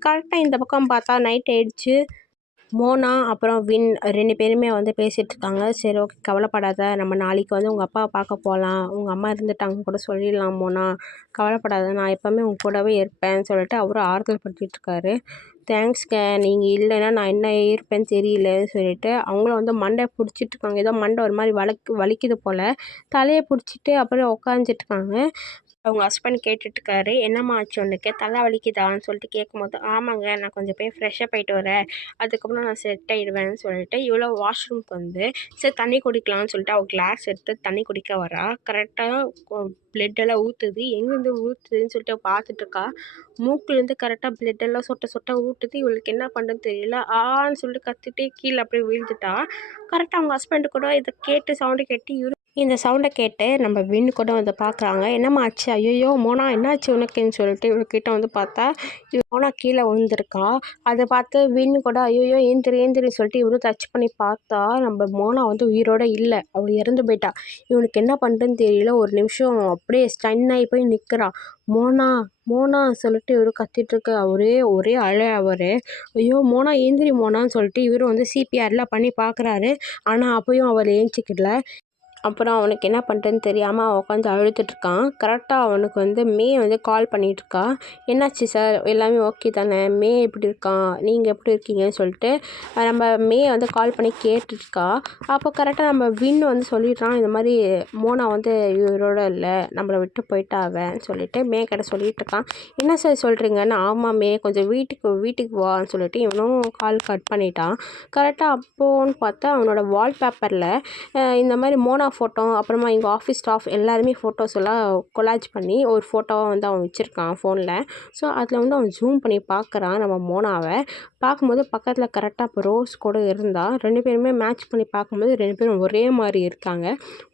கரெக்டாக இந்த பக்கம் பார்த்தா நைட் ஆயிடுச்சு. மோனா அப்புறம் வின் 2 பேருமே வந்து பேசிகிட்ருக்காங்க. சரி ஓகே கவலைப்படாத, நம்ம நாளைக்கு வந்து உங்கள் அப்பாவை பார்க்க போகலாம், உங்கள் அம்மா இருந்துட்டாங்க கூட சொல்லிடலாம் மோனா, கவலைப்படாத நான் எப்போவுமே உங்கள் கூடவே இருப்பேன்னு சொல்லிட்டு அவரும் ஆறுதல் படுத்திகிட்ருக்காரு. தேங்க்ஸ்ங்க நீங்கள் இல்லைன்னா நான் என்ன இருப்பேன்னு தெரியலன்னு சொல்லிட்டு அவங்களும் வந்து மண்டை பிடிச்சிட்ருக்காங்க. ஏதோ மண்டை ஒரு மாதிரி வலிக்குது போல், தலையை பிடிச்சிட்டு அப்புறம் உட்காந்துட்ருக்காங்க. அவங்க ஹஸ்பண்ட் கேட்டுட்ருக்காரு, என்னம்மா ஆச்சு உனக்கு தலை வலிக்குதான்னு சொல்லிட்டு கேட்கும்போது, ஆமாங்க நான் கொஞ்சம் போய் ஃப்ரெஷ்ஷப் ஆகிட்டு வரேன், அதுக்கப்புறம் நான் செட் ஆகிடுவேன்னு சொல்லிட்டு இவ்வளோ வாஷ்ரூம்க்கு வந்து சரி தண்ணி குடிக்கலாம்னு சொல்லிட்டு அவள் கிளாஸ் எடுத்து தண்ணி குடிக்க வரா. கரெக்டாக பிளட்டெல்லாம் ஊற்றுது, எங்கேருந்து ஊற்றுதுன்னு சொல்லிட்டு பார்த்துட்ருக்கா. மூக்குலேருந்து கரெக்டாக பிளட்டெல்லாம் சொட்ட ஊற்றுது. இவளுக்கு என்ன பண்ணுறதுன்னு தெரியல. ஆன்னு சொல்லிட்டு கத்திட்டே கீழே அப்படியே விழுந்துட்டா. கரெக்டாக அவங்க ஹஸ்பண்டு கூட இதை கேட்டு சவுண்டு கேட்டு இந்த சவுண்டை கேட்டு நம்ம வின்னு கூட வந்து பார்க்குறாங்க. என்னம்மா ஆச்சு, ஐயோ மோனா என்னாச்சு உனக்குன்னு சொல்லிட்டு இவர்கிட்ட வந்து பார்த்தா மோனா கீழே விழுந்திருக்கா. அதை பார்த்து வின்னு கூட ஐயோ ஏந்திரின்னு சொல்லிட்டு இவரும் டச் பண்ணி பார்த்தா நம்ம மோனா வந்து உயிரோடு இல்லை, அவள் இறந்து போயிட்டா. இவனுக்கு என்ன பண்ணுறதுன்னு தெரியல, ஒரு நிமிஷம் அப்படியே ஸ்டன் ஆகி போய் நிற்கிறா. மோனா சொல்லிட்டு இவரு கத்திட்ருக்க ஒரே அழை அவர். ஐயோ மோனா ஏந்திரி மோனான்னு சொல்லிட்டு இவரும் வந்து சிபிஆர்லாம் பண்ணி பார்க்குறாரு. ஆனால் அப்பயும் அவர் ஏஞ்சிக்கல. அப்புறம் அவனுக்கு என்ன பண்ணுறதுன்னு தெரியாமல் அவன் உட்காந்து அழுதுட்ருக்கான். கரெக்டாக அவனுக்கு வந்து மே வந்து கால் பண்ணிகிட்ருக்கா. என்னாச்சு சார், எல்லாமே ஓகே தானே, மே எப்படி இருக்கான், நீங்கள் எப்படி இருக்கீங்கன்னு சொல்லிட்டு நம்ம மே வந்து கால் பண்ணி கேட்டுட்ருக்கா. அப்போ கரெக்டாக நம்ம வின் வந்து சொல்லிடுறான், இந்த மாதிரி மோனா வந்து இவரோட இல்லை, நம்மளை விட்டு போயிட்டாவன்னு சொல்லிட்டு மே கிட்ட சொல்லிகிட்ருக்கான். என்ன சார் சொல்கிறீங்கன்னு. ஆமாம் மே, கொஞ்சம் வீட்டுக்கு வான்னு சொல்லிட்டு இவனும் கால் கட் பண்ணிட்டான். கரெக்டாக அப்போன்னு பார்த்தா அவனோட வால்பேப்பரில் இந்த மாதிரி மோனா ஃபோட்டோ, அப்புறமா எங்கள் ஆஃபீஸ் ஸ்டாஃப் எல்லாருமே ஃபோட்டோஸ் எல்லாம் கொலாஜ் பண்ணி ஒரு ஃபோட்டோவாக வந்து அவன் வச்சுருக்கான் ஃபோனில். ஸோ அதில் வந்து அவன் ஜூம் பண்ணி பார்க்குறான் நம்ம மோனாவை. பார்க்கும்போது பக்கத்தில் கரெக்டாக இப்போ ரோஸ் கூட இருந்தா. 2 பேருமே மேட்ச் பண்ணி பார்க்கும்போது 2 பேரும் ஒரே மாதிரி இருக்காங்க.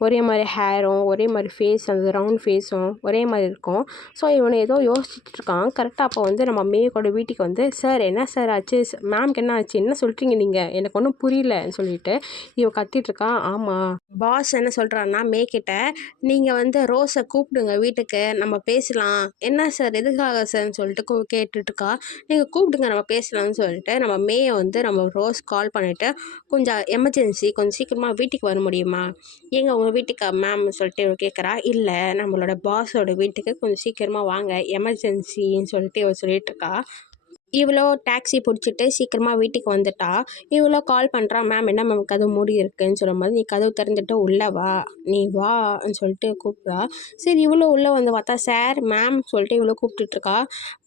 ஒரே மாதிரி ஹேரும், ஒரே மாதிரி ஃபேஸ், அந்த ரவுண்ட் ஃபேஸும் ஒரே மாதிரி இருக்கும். ஸோ இவனை ஏதோ யோசிச்சுட்டு இருக்கான். கரெக்டாக அப்போ வந்து நம்ம மே கூட வீட்டுக்கு வந்து, சார் என்ன சார் ஆச்சு, மேம்க்கு என்ன ஆச்சு, என்ன சொல்கிறீங்க நீங்கள், எனக்கு ஒன்றும் புரியலன்னு சொல்லிட்டு இவன் கத்திட்ருக்கான். ஆமாம், பாஸ் என்ன சொல்கிறான்னா மே கிட்ட, நீங்கள் வந்து ரோஸை கூப்பிடுங்க வீட்டுக்கு, நம்ம பேசலாம். என்ன சார், எதுக்காக சார்ன்னு சொல்லிட்டு கேட்டுட்ருக்கா. நீங்கள் கூப்பிடுங்க நம்ம பேசலாம்னு சொல்லிட்டு நம்ம மேயை வந்து நம்ம ரோஸ் கால் பண்ணிவிட்டு, கொஞ்சம் எமர்ஜென்சி, கொஞ்சம் சீக்கிரமாக வீட்டுக்கு வர முடியுமா, எங்கே உங்கள் வீட்டுக்கு மேம்னு சொல்லிட்டு இவ கேட்குறா. இல்லை, நம்மளோட பாஸோட வீட்டுக்கு கொஞ்சம் சீக்கிரமாக வாங்க, எமர்ஜென்சின்னு சொல்லிட்டு இவ சொல்லிகிட்ருக்கா. இவ்வளோ டாக்ஸி பிடிச்சிட்டு சீக்கிரமாக வீட்டுக்கு வந்துட்டா. இவ்வளோ கால் பண்ணுறா, மேம் என்ன மேம் கதவு மூடி இருக்குன்னு சொல்லும்போது, நீ கதவு திறந்துட்டு உள்ளே வா, நீ வான்னு சொல்லிட்டு கூப்பிட்றா. சரி இவ்வளோ உள்ளே வந்து பார்த்தா சார் மேம் சொல்லிட்டு இவ்வளோ கூப்பிட்டுட்ருக்கா.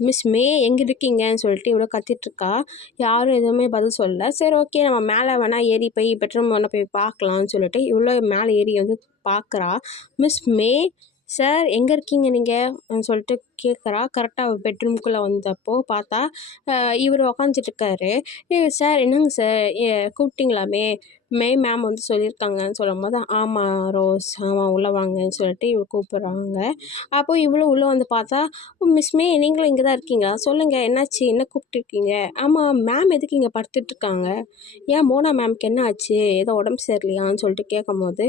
மிஸ் மே எங்கே இருக்கீங்கன்னு சொல்லிட்டு இவ்வளோ கத்திட்ருக்கா. யாரும் எதுவுமே பதில் சொல்லல. சரி ஓகே, நம்ம மேலே வேணால் ஏறி போய் பெட்ரூம் வேணால் போய் பார்க்கலான்னு சொல்லிட்டு இவ்வளோ மேலே ஏறி வந்து பார்க்குறா. மிஸ் மே, சார் எங்கே இருக்கீங்க நீங்கள் சொல்லிட்டு கேட்குறா. கரெக்டாக அவள் பெட்ரூம்குள்ளே வந்தப்போ பார்த்தா இவர் உக்காந்துட்ருக்காரு. சார் என்னங்க சார், கூப்பிட்டீங்களாமே, மேம் வந்து சொல்லியிருக்காங்கன்னு சொல்லும்போது, ஆமாம் ரோஸ், ஆமாம் உள்ளே வாங்கன்னு சொல்லிட்டு இவள் கூப்பிட்றாங்க. அப்போ இவ்வளோ உள்ளே வந்து பார்த்தா, மிஸ் மே நீங்களும் இங்கே தான் இருக்கீங்களா, சொல்லுங்கள் என்னாச்சு, என்ன கூப்பிட்டுருக்கீங்க. ஆமாம் மேம் எதுக்கு இங்கே படுத்துட்ருக்காங்க, ஏன் மோனா மேம்க்கு என்ன ஆச்சு, ஏதோ உடம்பு சரியில்லையான்னு சொல்லிட்டு கேட்கும்போது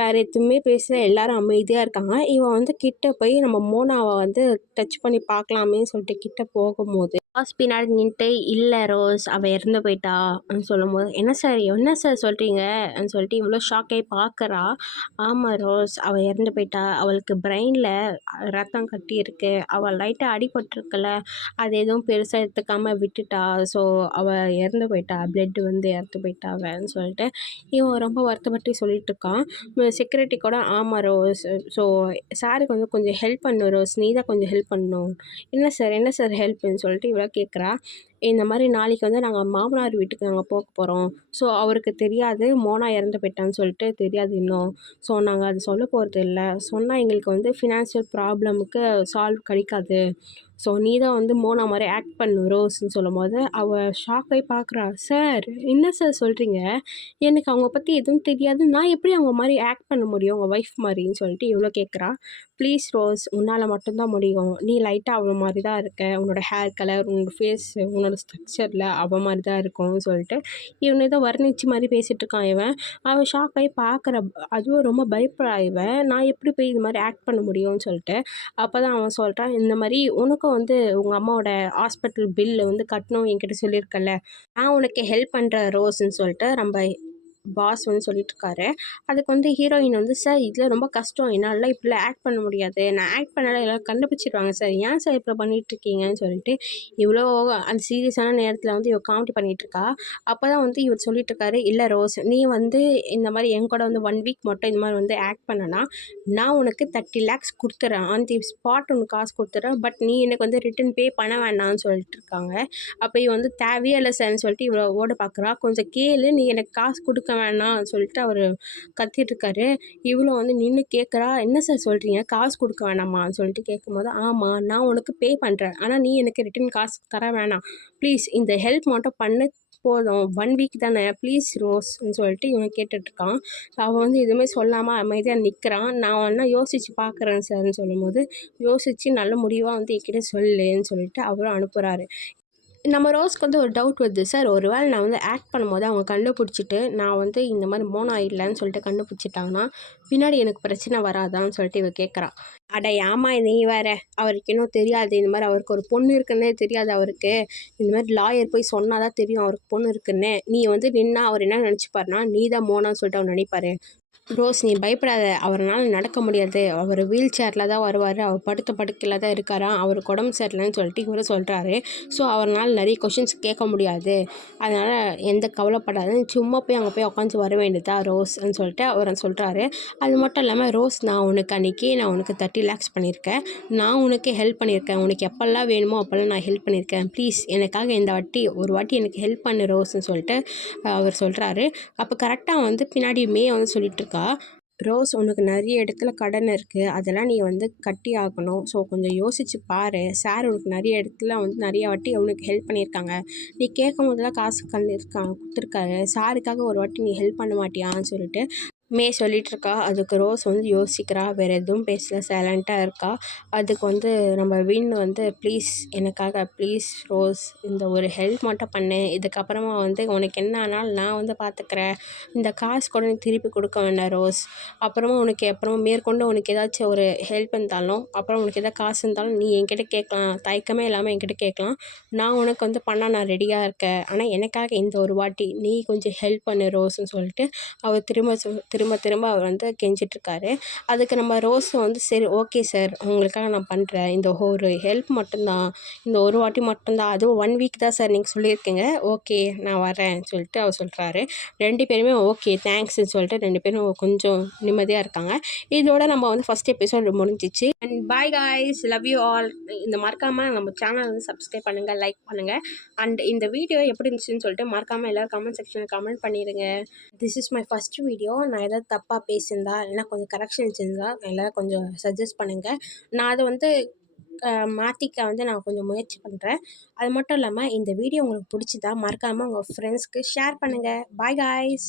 வேறு எதுவுமே பேசல, எல்லாரும் அமைதியாக இருக்காங்க. இவன் வந்து கிட்ட போய் நம்ம மோனாவை வந்து டச் பண்ணி பார்க்கலாமேன்னு சொல்லிட்டு கிட்ட போகும்போது பாஸ் பின்னாடி நின்றுட்டு, இல்லை ரோஸ் அவள் இறந்து போயிட்டான்னு சொல்லும்போது, என்ன சார் சொல்கிறீங்கன்னு சொல்லிட்டு இவ்வளோ ஷாக்காகி பார்க்குறா. ஆமாம் ரோஸ், அவள் இறந்து போயிட்டா, அவளுக்கு பிரெயினில் ரத்தம் கட்டி இருக்கு, அவள் லைட்டாக அடிபட்டிருக்குல்ல, அது எதுவும் பெருசாக எடுத்துக்காமல் விட்டுட்டா, ஸோ அவள் இறந்து போயிட்டா, பிளட் வந்து இறந்து போயிட்டா அவன்னு சொல்லிட்டு இவன் ரொம்ப வருத்தப்பட்டு சொல்லிட்டு இருக்கான். செக்யூரிட்டி கூட, ஆமாம் ரோஸ், ஸோ சாருக்கு வந்து கொஞ்சம் ஹெல்ப் பண்ணு ரோஸ், நீ தான் கொஞ்சம் ஹெல்ப் பண்ணணும். என்ன சார் ஹெல்ப்புன்னு சொல்லிட்டு இவ்வளோ கேட்குறா. இந்த மாதிரி நாளைக்கு வந்து நாங்கள் மாமனார் வீட்டுக்கு நாங்கள் போக போகிறோம். ஸோ அவருக்கு தெரியாது மோனா இறந்து போயிட்டான்னு சொல்லிட்டு தெரியாது இன்னும். ஸோ நாங்கள் அது சொல்ல போகிறது இல்லை. சொன்னால் எங்களுக்கு வந்து ஃபினான்ஷியல் ப்ராப்ளமுக்கு சால்வ் கிடைக்காது. ஸோ நீ தான் வந்து மோனா மாதிரி ஆக்ட் பண்ணு ரோஸ்ன்னு சொல்லும்போது அவள் ஷாக்காகி பார்க்குறா. சார் என்ன சார் சொல்கிறீங்க, எனக்கு அவங்க பற்றி எதுவும் தெரியாது, நான் எப்படி அவங்க மாதிரி ஆக்ட் பண்ண முடியும், உங்கள் ஒய்ஃப் மாதிரின்னு சொல்லிட்டு இவ்வளோ கேட்குறா. ப்ளீஸ் ரோஸ், உன்னால் மட்டும்தான் முடியும், நீ லைட்டாக அவள் மாதிரி தான் இருக்க, உன்னோட ஹேர் கலர், உன்னோட ஃபேஸ், உன்னோட ஸ்ட்ரக்சரில் அவள் மாதிரி தான் இருக்கும்னு சொல்லிட்டு இவன் ஏதோ வர்ணிச்சு மாதிரி பேசிகிட்டு இருக்கான். அவன் ஷாக் ஆகி பார்க்குற, அதுவும் ரொம்ப பயப்படுறா இவன், நான் எப்படி போய் இது மாதிரி ஆக்ட் பண்ண முடியும்னு சொல்லிட்டு. அப்போ தான் அவன் சொல்கிறான், இந்த மாதிரி உனக்கும் வந்து உங்கள் அம்மாவோட ஹாஸ்பிட்டல் பில்லு வந்து கட்டணும் என்கிட்ட சொல்லியிருக்கல, நான் உனக்கு ஹெல்ப் பண்ணுற ரோஸ்ன்னு சொல்லிட்டு நம்ம பாஸ் வந்து சொல்லிட்டுருக்காரு. அதுக்கு வந்து ஹீரோயின் வந்து, சார் இதில் ரொம்ப கஷ்டம், என்னாலலாம் இப்படிலாம் ஆக்ட் பண்ண முடியாது, நான் ஆக்ட் பண்ணாலும் எல்லோரும் கண்டுபிடிச்சிடுவாங்க சார், ஏன் சார் இப்போ பண்ணிகிட்ருக்கீங்கன்னு சொல்லிட்டு இவ்வளோ அந்த சீரியஸான நேரத்தில் வந்து இவள் காமெடி பண்ணிகிட்ருக்கா. அப்போ தான் வந்து இவர் சொல்லிட்டுருக்காரு, இல்லை ரோஸ், நீ வந்து இந்த மாதிரி என் கூட வந்து 1 வீக் மட்டும் இந்த மாதிரி வந்து ஆக்ட் பண்ணனா நான் உனக்கு 30 lakhs கொடுத்துட்றேன், ஆன் தி ஸ்பாட் உனக்கு காசு கொடுத்துட்றேன், பட் நீ எனக்கு வந்து ரிட்டன் பே பண்ண வேண்டாம்னு சொல்லிட்டு இருக்காங்க. அப்போ இவ வந்து தேவையே இல்லை சார்ன்னு சொல்லிட்டு இவ்வளோ ஓட பார்க்குறா. கொஞ்சம் கேளு, நீ எனக்கு காசு கொடுக்க வேணாம் சொல்லிட்டு அவர் கத்திட்ருக்காரு. இவ்வளோ வந்து நின்று கேட்குறா, என்ன சார் சொல்கிறீங்க, காசு கொடுக்க வேணாமான்னு சொல்லிட்டு கேட்கும்போது, ஆமாம் நான் உனக்கு பே பண்ணுறேன், ஆனால் நீ எனக்கு ரிட்டன் காசு தர வேணாம், ப்ளீஸ் இந்த ஹெல்ப் மட்டும் பண்ணு போதும், 1 வீக் தானே ப்ளீஸ் ரோஸ்ன்னு சொல்லிட்டு இவன் கேட்டுட்ருக்கான். அவன் வந்து எதுவுமே சொல்லாமல் அமைதியாக நிற்கிறான். நான் வேணா யோசித்து பார்க்குறேன் சார்ன்னு சொல்லும்போது, யோசித்து நல்ல முடிவாக வந்து என்கிட்ட சொல்லுன்னு சொல்லிட்டு அவரும் அனுப்புகிறாரு. நம்ம ரோஸ்க்கு வந்து ஒரு டவுட் வருது, சார் ஒரு வேளை நான் வந்து ஆக்ட் பண்ணும்போது அவங்க கண்டுபிடிச்சிட்டு நான் வந்து இந்த மாதிரி மோனா இல்லைன்னு சொல்லிட்டு கண்டுபிடிச்சிட்டாங்கன்னா பின்னாடி எனக்கு பிரச்சனை வராதான்னு சொல்லிட்டு இவ கேட்குறா. அட ஏமா நீ வேற, அவருக்கு இன்னும் தெரியாது, இந்த மாதிரி அவருக்கு ஒரு பொண்ணு இருக்குன்னே தெரியாது அவருக்கு, இந்த மாதிரி லாயர் போய் சொன்னாதான் தெரியும் அவருக்கு பொண்ணு இருக்குன்னு, நீ வந்து நின்னா அவர் என்ன நினச்சிப்பாருனா நீ தான் மோனான்னு சொல்லிட்டு அவர் நினைப்பாரு. ரோஸ் நீ பயப்படாத, அவர்னால நடக்க முடியாது, அவர் வீல் சேரில் தான் வருவார், அவர் படுத்த படுக்கையில் தான் இருக்காராம், அவருக்கு உடம்பு சரியில்லைன்னு சொல்லிட்டு இவரு சொல்கிறாரு. ஸோ அவர்னால நிறைய கொஷின்ஸ் கேட்க முடியாது, அதனால் எந்த கவலைப்படாதுன்னு சும்மா போய் அங்கே போய் உட்காந்து வர வேண்டியதா ரோஸ்ன்னு சொல்லிட்டு அவர் சொல்கிறாரு. அது மட்டும் இல்லாமல் ரோஸ், நான் உனக்கு அன்றைக்கி நான் உனக்கு 30 lakhs பண்ணியிருக்கேன், நான் உனக்கு ஹெல்ப் பண்ணியிருக்கேன், உனக்கு எப்போல்லாம் வேணுமோ அப்போல்லாம் நான் ஹெல்ப் பண்ணியிருக்கேன், ப்ளீஸ் எனக்காக இந்த ஒரு வாட்டி எனக்கு ஹெல்ப் பண்ணு ரோஸ்ன்னு சொல்லிட்டு அவர் சொல்கிறாரு. அப்போ கரெக்டாக வந்து பின்னாடி வந்து சொல்லிட்டு இருக்கா, ரோஸ் உனக்கு நிறைய இடத்துல கடன் இருக்குது, அதெல்லாம் நீ வந்து கட்டி ஆகணும், ஸோ கொஞ்சம் யோசிச்சு பாரு, சார் உனக்கு நிறைய இடத்துல வந்து நிறைய வாட்டி உனக்கு ஹெல்ப் பண்ணியிருக்காங்க, நீ கேட்கும் போதெல்லாம் காசு கொடுத்துருக்காரு, சாருக்காக ஒரு வாட்டி நீ ஹெல்ப் பண்ண மாட்டியான்னு சொல்லிட்டு சொல்லிட்டு இருக்கா. அதுக்கு ரோஸ் வந்து யோசிக்கிறா, வேறு எதுவும் பேசல, சைலண்ட்டாக இருக்கா. அதுக்கு வந்து நம்ம வந்து ப்ளீஸ் எனக்காக ப்ளீஸ் ரோஸ் இந்த ஒரு ஹெல்ப் மட்டும் பண்ணு, இதுக்கப்புறமா வந்து உனக்கு என்ன ஆனாலும் நான் வந்து பார்த்துக்கிறேன், இந்த காசு கூட நீ திருப்பி கொடுக்க வேண்டாம் ரோஸ், அப்புறமா உனக்கு அப்புறமா மேற்கொண்டு உனக்கு ஏதாச்சும் ஒரு ஹெல்ப் இருந்தாலும் அப்புறம் உனக்கு எதாவது காசு இருந்தாலும் நீ என்கிட்ட கேட்கலாம், தயக்கமே இல்லாமல் என்கிட்ட கேட்கலாம், நான் உனக்கு வந்து பண்ண நான் ரெடியாக இருக்கேன், ஆனால் எனக்காக இந்த ஒரு வாட்டி நீ கொஞ்சம் ஹெல்ப் பண்ணு ரோஸ்ன்னு சொல்லிட்டு அவர் திரும்ப திரும்ப அவர் வந்து கெஞ்சிட்ருக்காரு. அதுக்கு நம்ம ரோஸ் வந்து சரி ஓகே சார், உங்களுக்காக நான் பண்ணுறேன், இந்த ஒரு ஹெல்ப் மட்டும்தான், இந்த ஒரு வாட்டி மட்டும்தான், அதுவும் 1 வீக் தான் சார் நீங்கள் சொல்லியிருக்கீங்க, ஓகே நான் வரேன்னு சொல்லிட்டு அவர் சொல்கிறாரு. 2 பேருமே ஓகே தேங்க்ஸ்ன்னு சொல்லிட்டு 2 பேரும் கொஞ்சம் நிம்மதியாக இருக்காங்க. இதோட நம்ம வந்து ஃபஸ்ட் எபிசோட் முடிஞ்சிச்சு. And bye guys, love you all. இந்த மறக்காமல் நம்ம சேனல் வந்து சப்ஸ்கிரைப் பண்ணுங்கள், லைக் பண்ணுங்கள். அண்ட் இந்த வீடியோ எப்படி இருந்துச்சுன்னு சொல்லிட்டு மறக்காமல் எல்லோரும் கமெண்ட் செக்ஷனில் கமெண்ட் பண்ணிடுங்க. This is my first video. நான் ஏதாவது தப்பாக பேசியிருந்தா இல்லைனா கொஞ்சம் கரெக்ஷன்ஸ் இருந்தால் எல்லோரும் கொஞ்சம் சஜஸ்ட் பண்ணுங்கள். நான் அதை வந்து மாற்றிக்க வந்து நான் கொஞ்சம் முயற்சி பண்ணுறேன். அது மட்டும் இல்லாமல் இந்த வீடியோ உங்களுக்கு பிடிச்சிதா மறக்காமல் உங்கள் ஃப்ரெண்ட்ஸ்க்கு ஷேர் பண்ணுங்கள். Bye guys.